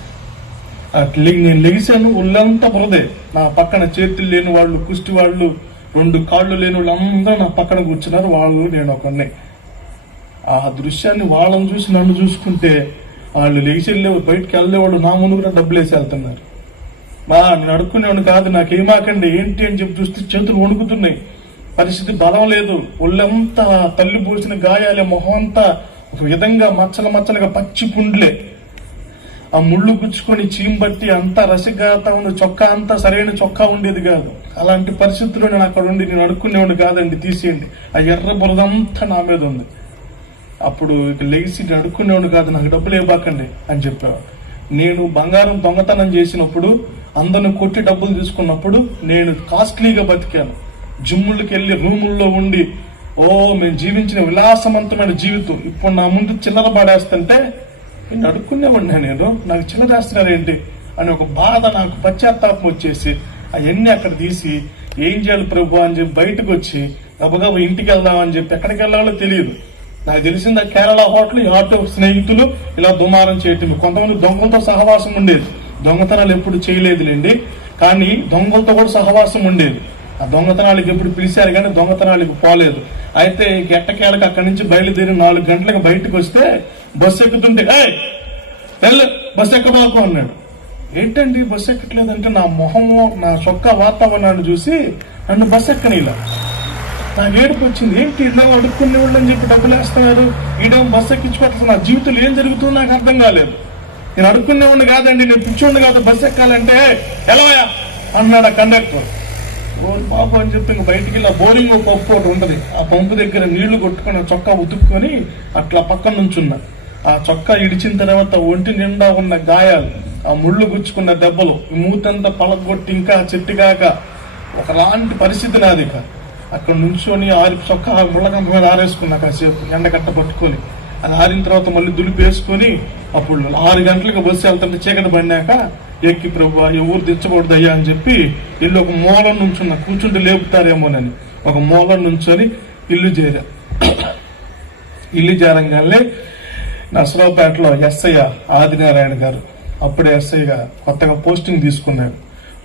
నేను లెగిశాను, ఒళ్ళంతా బురదే. నా పక్కన చేతులు లేని వాళ్ళు, కుష్టి వాళ్ళు, 2 కాళ్ళు లేని వాళ్ళు అందరూ నా పక్కన కూర్చున్నారు. వాళ్ళు నేను ఒకరిని. ఆ దృశ్యాన్ని వాళ్ళని చూసి నన్ను చూసుకుంటే వాళ్ళు లెగిసి బయటకు వెళ్ళేవాళ్ళు నా ముందు కూడా డబ్బులు వేసి వెళ్తున్నారు. నేను అడుక్కునేవాడు కాదు, నాకేమాకండి ఏంటి అని చెప్పి చూస్తే చేతులు వణుకుతున్నాయి. పరిస్థితి బలం లేదు, ఒళ్ళంతా తల్లి పూసిన గాయాలే, మొహం అంతా ఒక విధంగా మచ్చలుగా పచ్చి పుండ్లే. ఆ ముళ్ళు గుచ్చుకొని చీంబట్టి అంతా రసిగాతా ఉన్న చొక్కా అంతా సరైన చొక్కా ఉండేది కాదు. అలాంటి పరిస్థితుల్లో నేను అక్కడ ఉండి నేను అడుక్కునేవాడు కాదండి, తీసేయండి. ఆ ఎర్ర బురదంతా నా మీద ఉంది. అప్పుడు ఇక లెగిసి నేను అడుక్కునేవాడు కాదు, నాకు డబ్బులు ఇవ్వకండి అని చెప్పాడు. నేను బంగారం దొంగతనం చేసినప్పుడు, అందరిని కొట్టి డబ్బులు తీసుకున్నప్పుడు నేను కాస్ట్లీగా బతికాను. జిమ్ములకి వెళ్ళి రూముల్లో ఉండి మేము జీవించిన విలాసవంతమైన జీవితం ఇప్పుడు నా ముందు చిల్లర పడేస్తుంటే నేను అడుక్కునేవాడినా, నాకు చిల్లర వేస్తున్నారేంటి అని ఒక బాధ, నాకు పశ్చాత్తాపం వచ్చేసి అవన్నీ అక్కడ తీసి ఏం చేయాలి ప్రభు అని చెప్పి బయటకు వచ్చి గబగబా ఇంటికి వెళ్దామని చెప్పి ఎక్కడికి వెళ్ళాలో తెలియదు. నాకు తెలిసింది ఆ కేరళ హోటల్, ఈ ఆటో స్నేహితులు ఇలా దుమారం చేయటం. కొంతమంది దొంగలతో సహవాసం ఉండేది. దొంగతనాలు ఎప్పుడు చేయలేదులేండి, కానీ దొంగలతో కూడా సహవాసం ఉండేది. ఆ దొంగతనాలకు ఎప్పుడు పిలిచారు కానీ దొంగతనాలకు పోలేదు. అయితే ఎట్టకేళ్ళకి అక్కడి నుంచి బయలుదేరి 4 గంటలకు బయటకు వస్తే బస్సు ఎక్కుతుంటే వెళ్ళు బస్సు ఎక్కబాకు అన్నాడు. ఏంటండి బస్సు ఎక్కట్లేదంటే నా మొహము నా చొక్కా వాతావరణాన్ని చూసి నన్ను బస్సు ఎక్కనిలా. నాకు ఏడుపు వచ్చింది. ఏంటి ఇలా అడుక్కునే వాళ్ళు అని చెప్పి డబ్బులు వేస్తున్నారు, ఈడేమో బస్సు ఎక్కించుకోవట్లేదు. నా జీవితంలో ఏం జరుగుతుందో నాకు అర్థం కాలేదు. నేను అడుక్కునేవాడిని కాదండి, నేను పిచ్చోండి కాదు, బస్సు ఎక్కాలంటే ఎలా అన్నాడు ఆ కండక్టర్. బాబు అని చెప్పి ఇంక బయటికి వెళ్ళి బోరింగ్ పంపు ఒకటి ఉంటది, ఆ పంపు దగ్గర నీళ్లు కొట్టుకుని చొక్కా ఉతుక్కొని అట్లా పక్కన నుంచున్నా. ఆ చొక్కా ఇడిచిన తర్వాత ఒంటి నిండా ఉన్న గాయాలు, ఆ ముళ్ళు గుచ్చుకున్న దెబ్బలు, ఈ మూతంతా పలగొట్టి ఇంకా చెట్టుగాక ఒకలాంటి పరిస్థితి నాది. అక్కడ నుంచొని చొక్కా ముళ్ళకంప మీద ఆరేసుకున్నా కాసేపు ఎండగట్ట పట్టుకొని. అది ఆరిన తర్వాత మళ్ళీ దులిపేసుకొని అప్పుడు 6 గంటలకు బస్సు వెళ్తుంటే చీకటి పడినాక ఎక్కి ప్రభు ఎవరు తెచ్చకూడదు అయ్యా అని చెప్పి ఇల్లు ఒక మూలం నుంచున్నా, కూర్చుంటే లేపుతారేమోనని ఒక మూలం నుంచొని ఇల్లు చేరంగానే నర్సరావుపేటలో ఎస్ఐ ఆదినారాయణ గారు, అప్పుడే ఎస్ఐగా కొత్తగా పోస్టింగ్ తీసుకున్నాడు.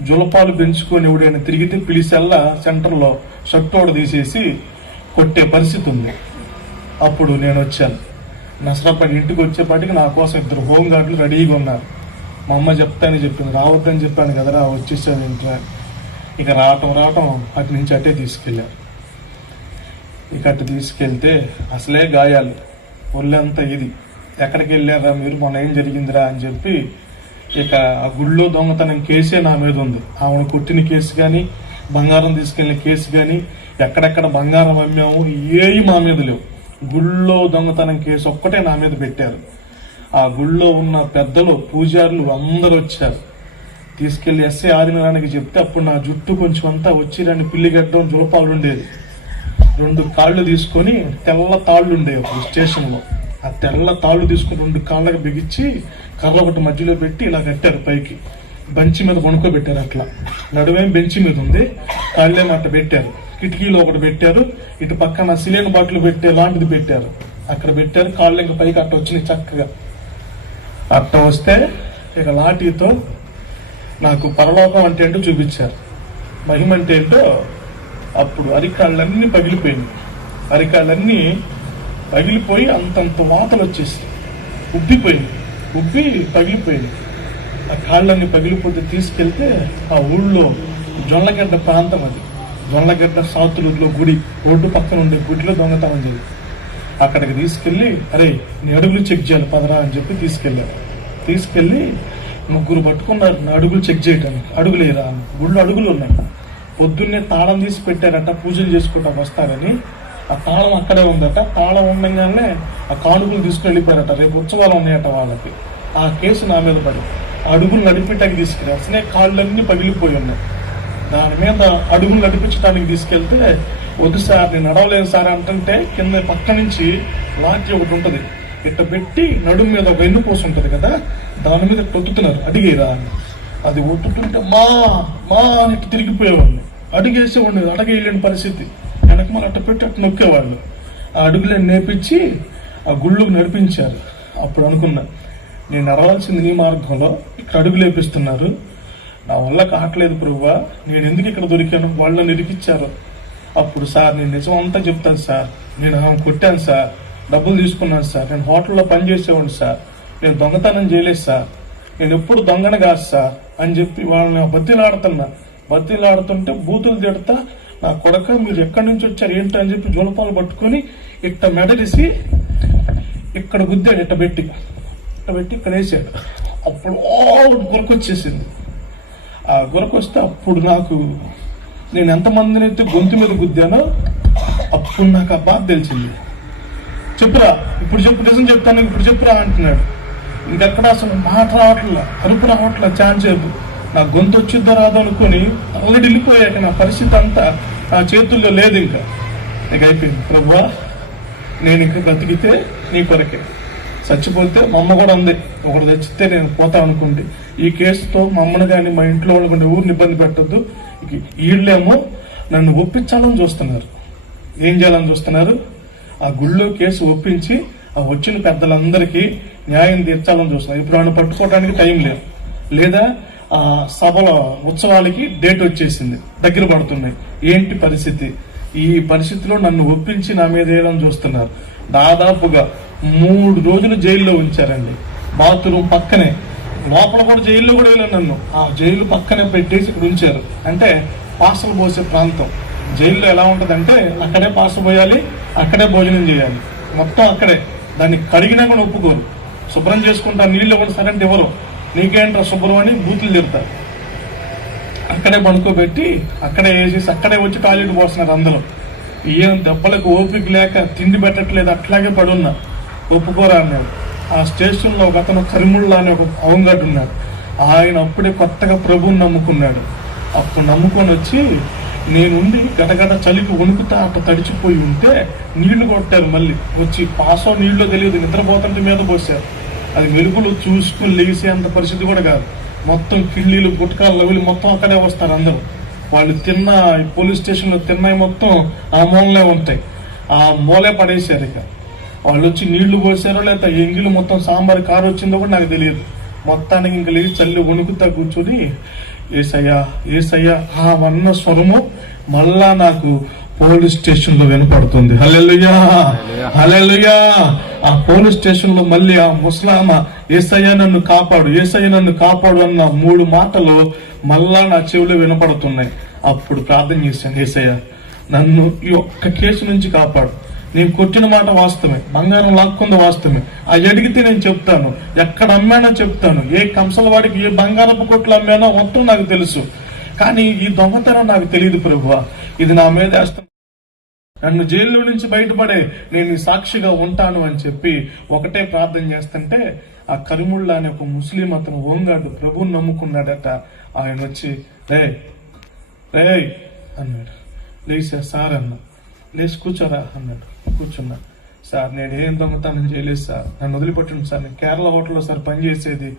జులపాలు పెంచుకొని ఎవడైనా తిరిగితే పిలిసెల్లా సెంటర్లో షర్టోడు తీసేసి కొట్టే పరిస్థితి ఉంది. అప్పుడు నేను వచ్చాను. నర్సరావుపేట ఇంటికి వచ్చేపాటికి నా కోసం 2 హోంగార్డులు రెడీగా ఉన్నారు. మా అమ్మ చెప్తానని చెప్పింది, రావద్దని చెప్పాను కదరా, వచ్చేసాను ఇంట్లో. ఇక రావటం అటు నుంచి అట్టే తీసుకెళ్ళారు. ఇక అటు తీసుకెళ్తే అసలే గాయాలు, ఒళ్ళంతా ఇది. ఎక్కడికి వెళ్ళారా మీరు, మొన్న ఏం జరిగిందిరా అని చెప్పి ఇక ఆ గుళ్ళో దొంగతనం కేసే నా మీద ఉంది. ఆమెను కొట్టిన కేసు కానీ, బంగారం తీసుకెళ్లిన కేసు కానీ, ఎక్కడెక్కడ బంగారం అమ్మాము ఏవి మా మీద లేవు. గుళ్ళో దొంగతనం కేసు ఒక్కటే నా మీద పెట్టారు. ఆ గుళ్ళో ఉన్న పెద్దలు, పూజారులు అందరూ వచ్చారు. తీసుకెళ్లి ఎస్ఐ ఆదినారాయణకి చెప్తే అప్పుడు నా జుట్టు కొంచెం అంతా వచ్చి 2 పిల్లిగడ్డం జులపాలు ఉండేది. 2 కాళ్ళు తీసుకొని తెల్ల తాళ్ళు ఉండేవి అప్పుడు స్టేషన్లో. ఆ తెల్ల తాళ్ళు తీసుకుని 2 కాళ్ళకి బిగించి కర్ర ఒకటి మధ్యలో పెట్టి ఇలా కట్టారు పైకి. బంచి మీద వణుకోబెట్టారు. అట్లా నడువేం బెంచి మీద ఉంది, కాళ్ళేమో అట్ట పెట్టారు. కిటికీలో ఒకటి పెట్టారు, ఇటు పక్కన సిలియన్ బాటిల్ పెట్టే లాంటిది పెట్టారు. అక్కడ పెట్టారు. కాళ్ళు ఇంకా పైకి అట్ట వచ్చినాయి చక్కగా. అట్ట వస్తే ఇక లాఠీతో నాకు పరలోకం అంటే ఏంటో చూపించారు, మహిమ అంటే ఏంటో. అప్పుడు అరికాళ్ళన్నీ పగిలిపోయింది. అరికాళ్ళన్నీ పగిలిపోయి అంతంత వాతలు వచ్చేసి ఉబ్బి పగిలిపోయింది. ఆ కాళ్ళన్నీ పగిలిపోతే తీసుకెళ్తే ఆ ఊళ్ళో జొన్నగడ్డ ప్రాంతం, అది జొన్నగడ్డ సాతులూరులో గుడి, రోడ్డు పక్కన ఉండే గుడిలో దొంగతనం చేయాలి. అక్కడికి తీసుకెళ్లి, అరే నీ అడుగులు చెక్ చేయాలి పదరా అని చెప్పి తీసుకెళ్లారు. తీసుకెళ్లి ముగ్గురు పట్టుకున్నారు నా అడుగులు చెక్ చేయడానికి. అడుగులేరా, గుళ్ళు అడుగులు ఉన్నాయి. పొద్దున్నే తాళం తీసి పెట్టారట, పూజలు చేసుకుంటా వస్తారని. ఆ తాళం అక్కడే ఉందట. తాళం ఉండగానే ఆ కానుకలు తీసుకుని వెళ్ళిపోయారట. రేపు ఉత్సవాలు ఉన్నాయట వాళ్ళకి. ఆ కేసు నా మీద పడి అడుగులు నడిపించడానికి తీసుకెళ్ళి అసలే కాళ్ళన్నీ పగిలిపోయి ఉన్నాయి. దాని మీద అడుగులు నడిపించడానికి తీసుకెళ్తే, వద్దు సార్ నేను నడవలేను సార్ అంటే కింద పక్క నుంచి లాఠీ ఒకటి ఉంటుంది, ఇట్ట పెట్టి నడుము మీద ఒక వెన్నుపోసు ఉంటుంది కదా, దాని మీద కొట్టుతున్నారు అడిగేరా అని. అది ఒత్తుతుంటే మా అని తిరిగిపోయేవాళ్ళు. అడిగేసేవాళ్ళు, అడగేయలేని పరిస్థితి. వెనక మళ్ళీ అట్ట పెట్టి అట్ట నొక్కేవాళ్ళు. ఆ అడుగులను నేర్పించి ఆ గుళ్ళకు నడిపించారు. అప్పుడు అనుకున్నా, నేను నడవాల్సింది నీ మార్గంలో, ఇక్కడ అడుగు లేపిస్తున్నారు, నా వల్ల కావట్లేదు ప్రభువా, నేను ఎందుకు ఇక్కడ దొరికాను, వాళ్ళని నిరికిచ్చారు. అప్పుడు సార్ నేను నిజం అంతా చెప్తాను సార్, నేను ఆమె కొట్టాను సార్, డబ్బులు తీసుకున్నాను సార్, నేను హోటల్లో పనిచేసేవాడిని సార్, నేను దొంగతనం చేయలేదు సార్, నేను ఎప్పుడు దొంగన కాదు సార్ అని చెప్పి వాళ్ళని బతిలాడుతుంటే బూతులు తిడతా, నా కొడక మీరు ఎక్కడి నుంచి వచ్చారు ఏంటి అని చెప్పి జోలపాలు పట్టుకొని ఇట్ట మెడలిసి ఇక్కడ గుద్దాడు. ఇట్ట పెట్టి ఇక్కడ వేసాడు. అప్పుడు గురకొచ్చేసింది. ఆ గురకొస్తే అప్పుడు నాకు, నేను ఎంతమందిని అయితే గొంతు మీద గుద్దానో అప్పుడు నాకు ఆ బాధ తెలిసింది. చెప్పురా ఇప్పుడు చెప్పు, నిజం చెప్తాను ఇప్పుడు చెప్పురా అంటున్నాడు. ఇంకెక్కడ అసలు మాట రావట్లా, అరుపు రావట్లా. ఛాన్స్ చెప్పు, నా గొంతు వచ్చిద్దో రాదో అనుకుని ఆల్రెడీ వెళ్ళిపోయాక నా పరిస్థితి అంతా నా చేతుల్లో లేదు. ఇంకా అయిపోయింది. ప్రభువా నేను ఇంకా బ్రతికితే నీ కొరకే, చచ్చిపోతే మా అమ్మ కూడా ఉంది, ఒకటి తెచ్చితే నేను పోతా అనుకుంది. ఈ కేసుతో మా అమ్మను కానీ మా ఇంట్లో వాళ్ళకుండా ఊరిని ఇబ్బంది పెట్టద్దు. వీళ్ళేమో నన్ను ఒప్పించాలని చూస్తున్నారు. ఏం చేయాలని చూస్తున్నారు? ఆ గుళ్ళో కేసు ఒప్పించి ఆ వచ్చిన పెద్దలందరికీ న్యాయం తీర్చాలని చూస్తున్నారు. ఇప్పుడు ఆయన పట్టుకోవడానికి టైం లేదు. లేదా ఆ సభల ఉత్సవాలకి డేట్ వచ్చేసింది, దగ్గర పడుతున్నాయి. ఏంటి పరిస్థితి? ఈ పరిస్థితిలో నన్ను ఒప్పించి నా మీద వేయాలని చూస్తున్నారు. దాదాపుగా 3 రోజులు జైల్లో ఉంచారండి. బాత్రూమ్ పక్కనే, లోపల కూడా జైల్లో కూడా వెళ్ళాను. నన్ను ఆ జైలు పక్కనే పెట్టేసి ఇక్కడ ఉంచారు. అంటే పార్సల్ పోసే ప్రాంతం. జైల్లో ఎలా ఉంటదంటే అక్కడే పార్సల్ పోయాలి, అక్కడే భోజనం చేయాలి, మొత్తం అక్కడే. దాన్ని కడిగినా కూడా ఒప్పుకోరు. శుభ్రం చేసుకుంటా నీళ్లు కూడా సరెంట్ ఇవ్వరు. నీకేంట్రా శుభ్రం అని బూతులు తిడతారు. అక్కడే పడుకోబెట్టి అక్కడే వేసేసి అక్కడే వచ్చి టాయిలెట్ పోస్తున్నారు అందరూ. ఏం దెబ్బలకు ఓపిక లేక తిండి పెట్టట్లేదు, అట్లాగే పడున్నా. ఒప్పుకోరా అన్నాడు. ఆ స్టేషన్లో ఒక అతను కరిముళ్ళ అనే ఒక అవగాడు ఉన్నాడు. ఆయన అప్పుడే కొత్తగా ప్రభువుని నమ్ముకున్నాడు. అప్పుడు నమ్ముకొని వచ్చి నేనుండి గడగడ చలికి వణుకుతా అట్ట తడిచిపోయి ఉంటే నీళ్లు కొట్టారు. మళ్ళీ వచ్చి పాసో నీళ్ళు తెలియదు, నిద్రపోతుంటే మీద పోసారు. అది వెలుగులు చూసుకుని లేసే అంత పరిస్థితి కూడా కాదు. మొత్తం కిళ్ళీలు గుట్కాలు లవిలు మొత్తం అక్కడే వస్తారు అందరూ. వాళ్ళు తిన్న పోలీస్ స్టేషన్లో తిన్నాయి మొత్తం ఆ మూలనే ఉంటాయి. ఆ మూలే పడేసారు. ఇక వాళ్ళు వచ్చి నీళ్లు పోసారో లేదా ఎంగిలు మొత్తం సాంబార్ కారు వచ్చిందో కూడా నాకు తెలియదు. మొత్తానికి ఇంక లేచి చల్లి వణుకుతా కూర్చొని ఏసయ్యా ఏసయ్యా ఆ వన్న స్వరము మళ్ళా నాకు పోలీస్ స్టేషన్ లో వినపడుతుంది. హల్లెలూయా హల్లెలూయా. ఆ పోలీస్ స్టేషన్ లో మళ్ళీ ఆ ముసలామ ఏసయ్యా నన్ను కాపాడు, ఏసయ్య నన్ను కాపాడు అన్న 3 మాటలు మళ్ళా నా చెవిలో వినపడుతున్నాయి. అప్పుడు ప్రార్థన చేశాను, ఏసయ్య నన్ను ఈ ఒక్క కేసు నుంచి కాపాడు. నేను కొట్టిన మాట వాస్తవమే, బంగారం లాక్కుంది వాస్తవమే. అది అడిగితే నేను చెప్తాను, ఎక్కడ అమ్మానో చెప్తాను, ఏ కంసల వాడికి ఏ బంగారపు కొట్లు అమ్మానో మొత్తం నాకు తెలుసు. కానీ ఈ దొంగతనం నాకు తెలియదు ప్రభువా, ఇది నా మీద వేస్తాను, నన్ను జైల్లో నుంచి బయటపడే నేను సాక్షిగా ఉంటాను అని చెప్పి ఒకటే ప్రార్థన చేస్తుంటే ఆ కరిముళ్ళ అనే ఒక ముస్లిం అతను ఓంగాడు ప్రభువుని నమ్ముకున్నాడట. ఆయన వచ్చి రే రే అన్నాడు. లేచా సార్ అన్నా. లేచి కూర్చోరా అన్నాడు. కూర్చున్నా. సార్ నేను ఏం దొంగతనం చేయలేదు సార్, నన్ను వదిలిపెట్టండి సార్, నేను కేరళ హోటల్లో సార్ పనిచేసేది,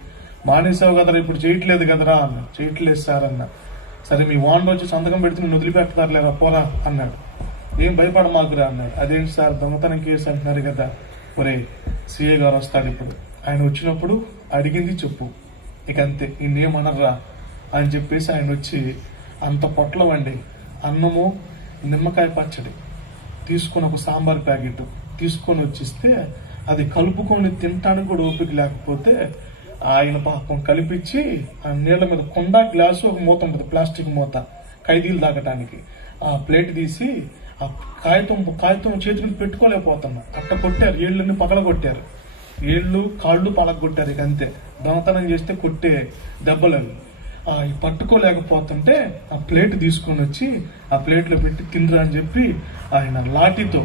మానేసావు కదరా ఇప్పుడు చేయట్లేదు కదరా అన్న. చేయట్లేదు సార్ అన్న. సరే మీ వాండ్ వచ్చి సంతకం పెడితే నేను వదిలిపెడతారులేరా పోరా అన్నాడు. ఏం భయపడ మాకురా అన్నాడు. అదేంటి సార్ దొంగతనం కేసు అంటున్నారు కదా. ఒరే సిఏ గారు వస్తాడు ఇప్పుడు, ఆయన వచ్చినప్పుడు అడిగింది చెప్పు, ఇక అంతే, నిన్నేమనర్రా అని చెప్పేసి ఆయన వచ్చి అంత పొట్లం అండి అన్నము, నిమ్మకాయ పచ్చడి తీసుకొని ఒక సాంబార్ ప్యాకెట్ తీసుకొని వచ్చిస్తే అది కలుపుకొని తినటానికి కూడా ఓపిక లేకపోతే ఆయన పాపం కలిపించి ఆ నీళ్ల మీద కుండ గ్లాసు ఒక మూత ఉంటుంది, ప్లాస్టిక్ మూత, ఖైదీలు తాగటానికి. ఆ ప్లేట్ తీసి ఆ కాగితం చేతులు పెట్టుకోలేకపోతున్నా, అట్ట కొట్టారు, ఏళ్ళని పగలగొట్టారు, ఏళ్ళు కాళ్ళు పగలగొట్టారు. ఇక అంతే, దొంగతనం చేస్తే కొట్టే దెబ్బలు అవి. పట్టుకోలేకపోతుంటే ఆ ప్లేట్ తీసుకొని వచ్చి ఆ ప్లేట్లో పెట్టి తినరా అని చెప్పి ఆయన లాఠీతో,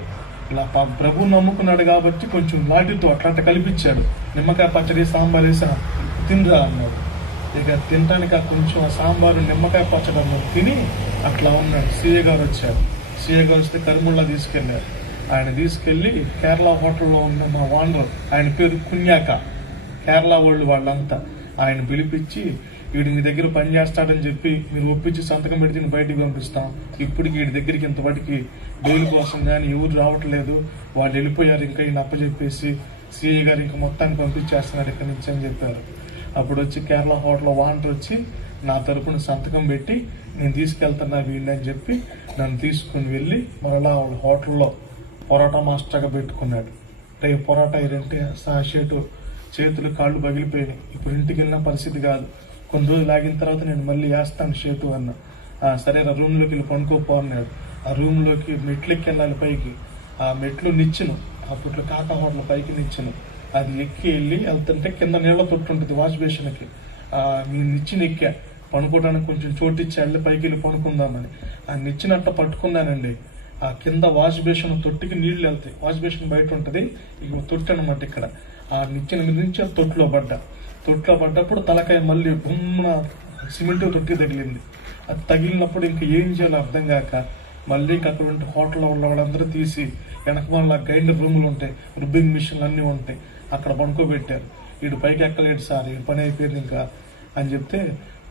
ఇలా ప్రభు నమ్ముకున్నాడు కాబట్టి కొంచెం లాఠీతో అట్లా కల్పించాడు. నిమ్మకాయ పచ్చడి సాంబార్ వేసా తినరా అన్నాడు. ఇక తినడానికి ఆ కొంచెం ఆ సాంబారు నిమ్మకాయ పచ్చడి అన్నది తిని అట్లా ఉన్నాడు. సీఏ గారు వచ్చారు. సీఏ గారు వస్తే కరిముల్లా తీసుకెళ్లారు. ఆయన తీసుకెళ్లి కేరళ హోటల్లో ఉన్న మా ఓనర్, ఆయన పేరు కున్యాక, కేరళ వాళ్ళంతా ఆయన పిలిపించి, వీడు మీ దగ్గర పని చేస్తాడని చెప్పి మీరు ఒప్పించి సంతకం పెడితే బయటికి పంపిస్తాం, ఇప్పటికి వీడి దగ్గరికి ఇంతవాటికి బెయిల్ కోసం కానీ ఎవరు రావట్లేదు, వాళ్ళు వెళ్ళిపోయారు, ఇంకా ఈయన అప్పచెప్పేసి సిఐ గారు ఇంకా మొత్తాన్ని పంపించేస్తున్నాడు ఇక్కడి నుంచి అని చెప్పారు. అప్పుడు వచ్చి కేరళ హోటల్ ఓనర్ వచ్చి నా తరపున సంతకం పెట్టి నేను తీసుకెళ్తున్నా వీడిని అని చెప్పి నన్ను తీసుకుని వెళ్ళి మరలా వాళ్ళ హోటల్లో పొరాటా మాస్టర్గా పెట్టుకున్నాడు. రేపు పొరాటా ఏంటంటే సాషేటు చేతులు కాళ్ళు పగిలిపోయినాయి, ఇప్పుడు ఇంటికి వెళ్ళిన పరిస్థితి కాదు, కొన్ని రోజులు ఆగిన తర్వాత నేను మళ్ళీ వేస్తాను షేటు అన్న. సరే రూమ్లోకి వెళ్ళి పనుకోపో అన్నాడు. ఆ రూమ్లోకి మెట్లెక్కి వెళ్ళాలి పైకి, ఆ మెట్లు నిచ్చెను, అప్పట్లో కాకా హోటల్ పైకి నిచ్చెను, అది ఎక్కి వెళ్ళి వెళ్తుంటే కింద నీళ్ల తొట్టు ఉంటుంది వాష్ బేషన్కి, మీ నిచ్చెన ఎక్కా పనుకోవడానికి కొంచెం చోటిచ్చి వెళ్ళి పైకి వెళ్ళి పనుకుందామని. ఆ నిచ్చినట్ట పట్టుకున్నానండి. ఆ కింద వాష్ బేషన్ తొట్టికి నీళ్లు వెళ్తాయి, వాష్ బేషన్ బయట ఉంటుంది, ఇక తొట్టి అనమాట ఇక్కడ. ఆ నిచ్చెన మీద నుంచి తొట్టులో పడ్డప్పుడు తలకాయ మళ్ళీ బొమ్మన సిమెంట్ తొట్టి తగిలింది. అది తగిలినప్పుడు ఇంకా ఏం చేయాలో అర్థం కాక మళ్ళీ అక్కడ ఉంటే హోటల్లో ఉన్న వాళ్ళందరూ తీసి వెనక వాళ్ళ గ్రైండర్ రూములు ఉంటాయి, రుబ్బింగ్ మిషన్లు అన్నీ ఉంటాయి, అక్కడ పనుకోబెట్టారు. వీడు పైకి ఎక్కలేడు సార్, ఈ పని అయిపోయింది ఇంకా అని చెప్తే,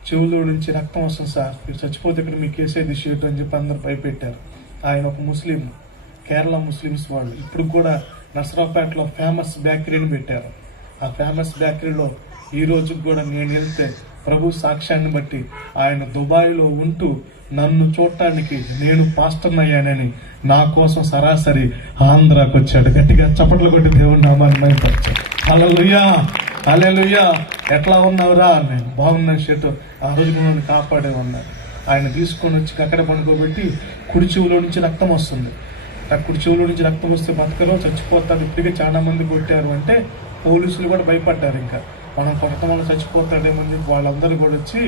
చెవులో నుంచి రక్తం వస్తుంది సార్, మీరు చచ్చిపోతే ఇక్కడ మీకు కేసేది షీట్ అని చెప్పి అందరు భయపెట్టారు. ఆయన ఒక ముస్లిం, కేరళ ముస్లిమ్స్ వాళ్ళు ఇప్పుడు కూడా నర్సరావుపేటలో ఫేమస్ బేకరీని పెట్టారు. ఆ ఫేమస్ బేకరీలో ఈ రోజు కూడా నేను వెళ్తే ప్రభు సాక్ష్యాన్ని బట్టి ఆయన దుబాయ్లో ఉంటూ నన్ను చూడటానికి నేను పాస్టర్ అయ్యానని నా కోసం సరాసరి ఆంధ్రాకి వచ్చాడు. గట్టిగా చప్పట్లు కొట్టి దేవుని నామాన్ని మైపరిచాడు. హల్లెలూయా, హల్లెలూయా. ఎట్లా ఉన్నావురా? నేను బాగున్నా షేటు, ఆ రోజు నన్ను కాపాడే ఉన్నారు. ఆయన తీసుకొని వచ్చి అక్కడ పనుకోబెట్టి కుడి చెవులో నుంచి రక్తం వస్తుంది. కుడి చెవులో నుంచి రక్తం వస్తే బతకలో చచ్చిపోతాడు, ఇప్పటికే చాలా మంది కొట్టారు అంటే పోలీసులు కూడా భయపడ్డారు. ఇంకా మనం కొడతాం వల్ల చచ్చిపోతాడేమని చెప్పి వాళ్ళందరూ కూడా వచ్చి,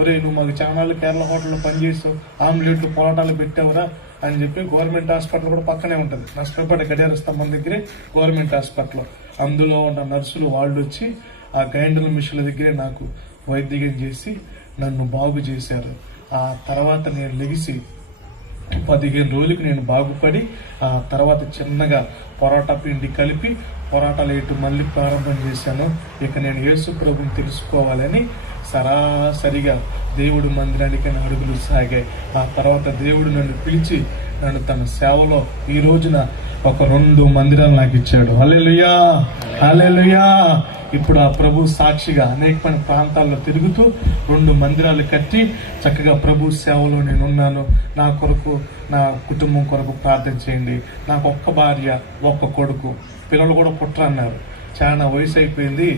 ఒరే నువ్వు మాకు చానాలు కేరళ హోటల్లో పనిచేసావు, ఆమ్లెట్లు పొరాటాలు పెట్టావురా అని చెప్పి గవర్నమెంట్ హాస్పిటల్ కూడా పక్కనే ఉంటుంది, నష్టపేట గడియార స్తంభం దగ్గరే గవర్నమెంట్ హాస్పిటల్. అందులో ఉన్న నర్సులు వాళ్ళు వచ్చి ఆ గ్రైండర్ మిషన్ల దగ్గరే నాకు వైద్యం చేసి నన్ను బాగు చేశారు. ఆ తర్వాత నేను లెగిసి 15 రోజులకి నేను బాగుపడి ఆ తర్వాత చిన్నగా పొరాటా పిండి కలిపి పొరాటాలు వేయటం మళ్ళీ ప్రారంభం చేశాను. ఇక నేను యేసు ప్రభుని తెలుసుకోవాలని సరాసరిగా దేవుడి మందిరానికి అడుగులు సాగాయి. ఆ తర్వాత దేవుడు నన్ను పిలిచి నన్ను తన సేవలో ఈ రోజున ఒక 2 మందిరాలు నాకు ఇచ్చాడు. హల్లెలూయా, హల్లెలూయా. ఇప్పుడు ఆ ప్రభు సాక్షిగా అనేకమైన ప్రాంతాల్లో తిరుగుతూ 2 మందిరాలు కట్టి చక్కగా ప్రభు సేవలో నేను ఉన్నాను. నా కొరకు, నా కుటుంబం కొరకు ప్రార్థన చేయండి. నాకు ఒక్క భార్య, ఒక్క కొడుకు, పిల్లలు కూడా పుట్టరన్నారు. చాలా వయసు అయిపోయింది,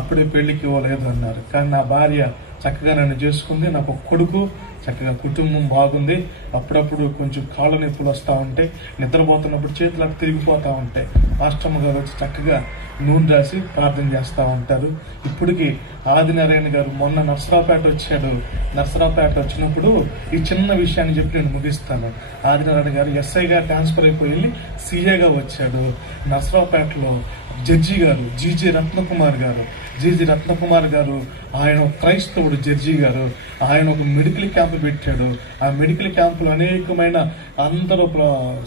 అప్పుడే పెళ్లికి ఇవ్వలేదు అన్నారు. కానీ నా భార్య చక్కగా నన్ను చేసుకుంది, నాకు ఒక కొడుకు, చక్కగా కుటుంబం బాగుంది. అప్పుడప్పుడు కొంచెం కాళ్ళ నొప్పులు వస్తూ ఉంటాయి, నిద్రపోతున్నప్పుడు చేతులు అటు తిరిగిపోతూ ఉంటాయి. మాస్టర్మ గారు వచ్చి చక్కగా నూనె రాసి ప్రార్థన చేస్తూ ఉంటారు. ఇప్పటికి ఆదినారాయణ గారు మొన్న నర్సరావుపేట వచ్చాడు. నర్సరావుపేట వచ్చినప్పుడు ఈ చిన్న విషయాన్ని చెప్పి నేను ముగిస్తాను. ఆదినారాయణ గారు ఎస్ఐ గారు ట్రాన్స్ఫర్ అయిపోయి సిఏగా వచ్చాడు. నర్సరావుపేటలో జడ్జి గారు జీజీ రత్నకుమార్ గారు ఆయన ఒక క్రైస్తవుడు. జడ్జి గారు ఆయన ఒక మెడికల్ క్యాంప్ పెట్టాడు. ఆ మెడికల్ క్యాంపులో అనేకమైన అందరూ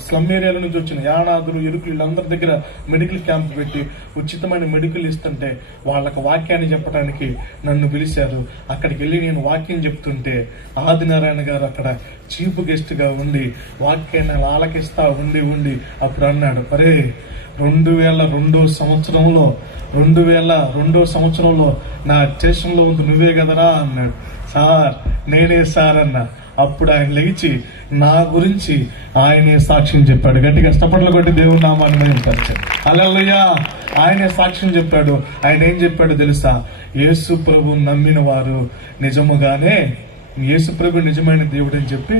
స్లమ్ ఏరియాల నుంచి వచ్చిన యానాదులు, ఎరుకులు వీళ్ళందరి దగ్గర మెడికల్ క్యాంప్ పెట్టి ఉచితమైన మెడికల్ ఇస్తుంటే వాళ్ళకి వాక్యాన్ని చెప్పడానికి నన్ను పిలిచారు. అక్కడికి వెళ్ళి నేను వాక్యం చెప్తుంటే ఆదినారాయణ గారు అక్కడ చీఫ్ గెస్ట్ గా ఉండి వాక్యాన్ని ఆలకిస్తా ఉండి అప్పుడు అన్నాడు, అరే 2002 సంవత్సరంలో నా స్టేషన్లో ఉంది నువ్వే కదరా అన్నాడు. సార్ నేనే సార్ అన్న. అప్పుడు ఆయన లేచి నా గురించి ఆయనే సాక్ష్యం చెప్పాడు. గట్టిగా చప్పట్లు కొట్టి దేవుని నామాన్ని మహిమపరిచాడు. హల్లెలూయా. ఆయనే సాక్ష్యం చెప్పాడు. ఆయన ఏం చెప్పాడు తెలుసా? యేసు ప్రభు నమ్మిన వారు నిజముగానే యేసు ప్రభు నిజమైన దేవుడు అని చెప్పి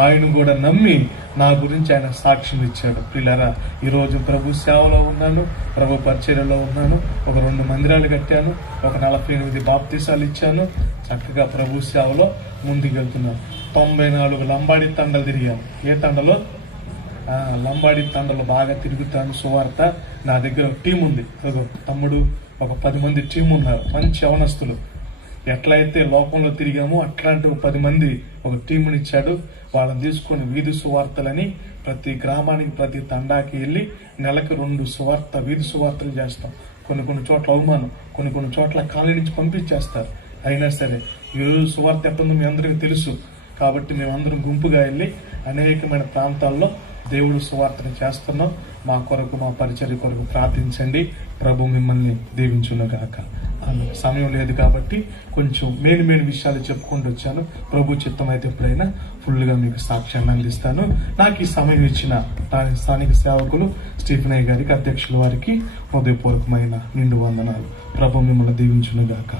ఆయన కూడా నమ్మి నా గురించి ఆయన సాక్ష్యం ఇచ్చాడు. పిల్లరా, ఈరోజు ప్రభు సేవలో ఉన్నాను, ప్రభు పరిచర్యలో ఉన్నాను. ఒక 2 మందిరాలు కట్టాను, ఒక 48 బాప్తీసాలు ఇచ్చాను. చక్కగా ప్రభు సేవలో ముందుకెళ్తున్నాను. 94 లంబాడి తండలు తిరిగాను. ఏ తండలో? లంబాడి తండలు బాగా తిరుగుతాను. సువార్త నా దగ్గర ఒక టీం ఉంది. తమ్ముడు ఒక 10 మంది టీం ఉన్నారు, మంచి యవనస్తులు. ఎట్లయితే లోకంలో తిరిగామో అట్లాంటి 10 మంది ఒక టీముని ఇచ్చాడు. వాళ్ళని తీసుకొని వీధి సువార్తలని ప్రతి గ్రామానికి ప్రతి తండాకి వెళ్ళి నెలకు 2 వీధి సువార్తలు చేస్తాం. కొన్ని చోట్ల అవమానం, కొన్ని చోట్ల ఖాళీ నుంచి పంపించేస్తారు. అయినా సరే ఈరోజు సువార్త ఎట్టుందో మీ అందరికీ తెలుసు. కాబట్టి మేమందరం గుంపుగా వెళ్ళి అనేకమైన ప్రాంతాల్లో దేవుడు సువార్తను చేస్తున్నాం. మా కొరకు, మా పరిచర్య కొరకు ప్రార్థించండి. ప్రభు మిమ్మల్ని దీవించునుగాక. సమయం లేదు కాబట్టి కొంచెం మేలు విషయాలు చెప్పుకుంటూ వచ్చాను. ప్రభు చిత్తం అయితే ఎప్పుడైనా ఫుల్గా మీకు సాక్ష్యాన్ని అందిస్తాను. నాకు ఈ సమయం ఇచ్చిన స్థానిక సేవకులు స్టీఫెనయ్య గారికి, అధ్యక్షుల వారికి హృదయపూర్వకమైన నిండు వందనాలు. ప్రభు మిమ్మల్ని దీవించునుగాక.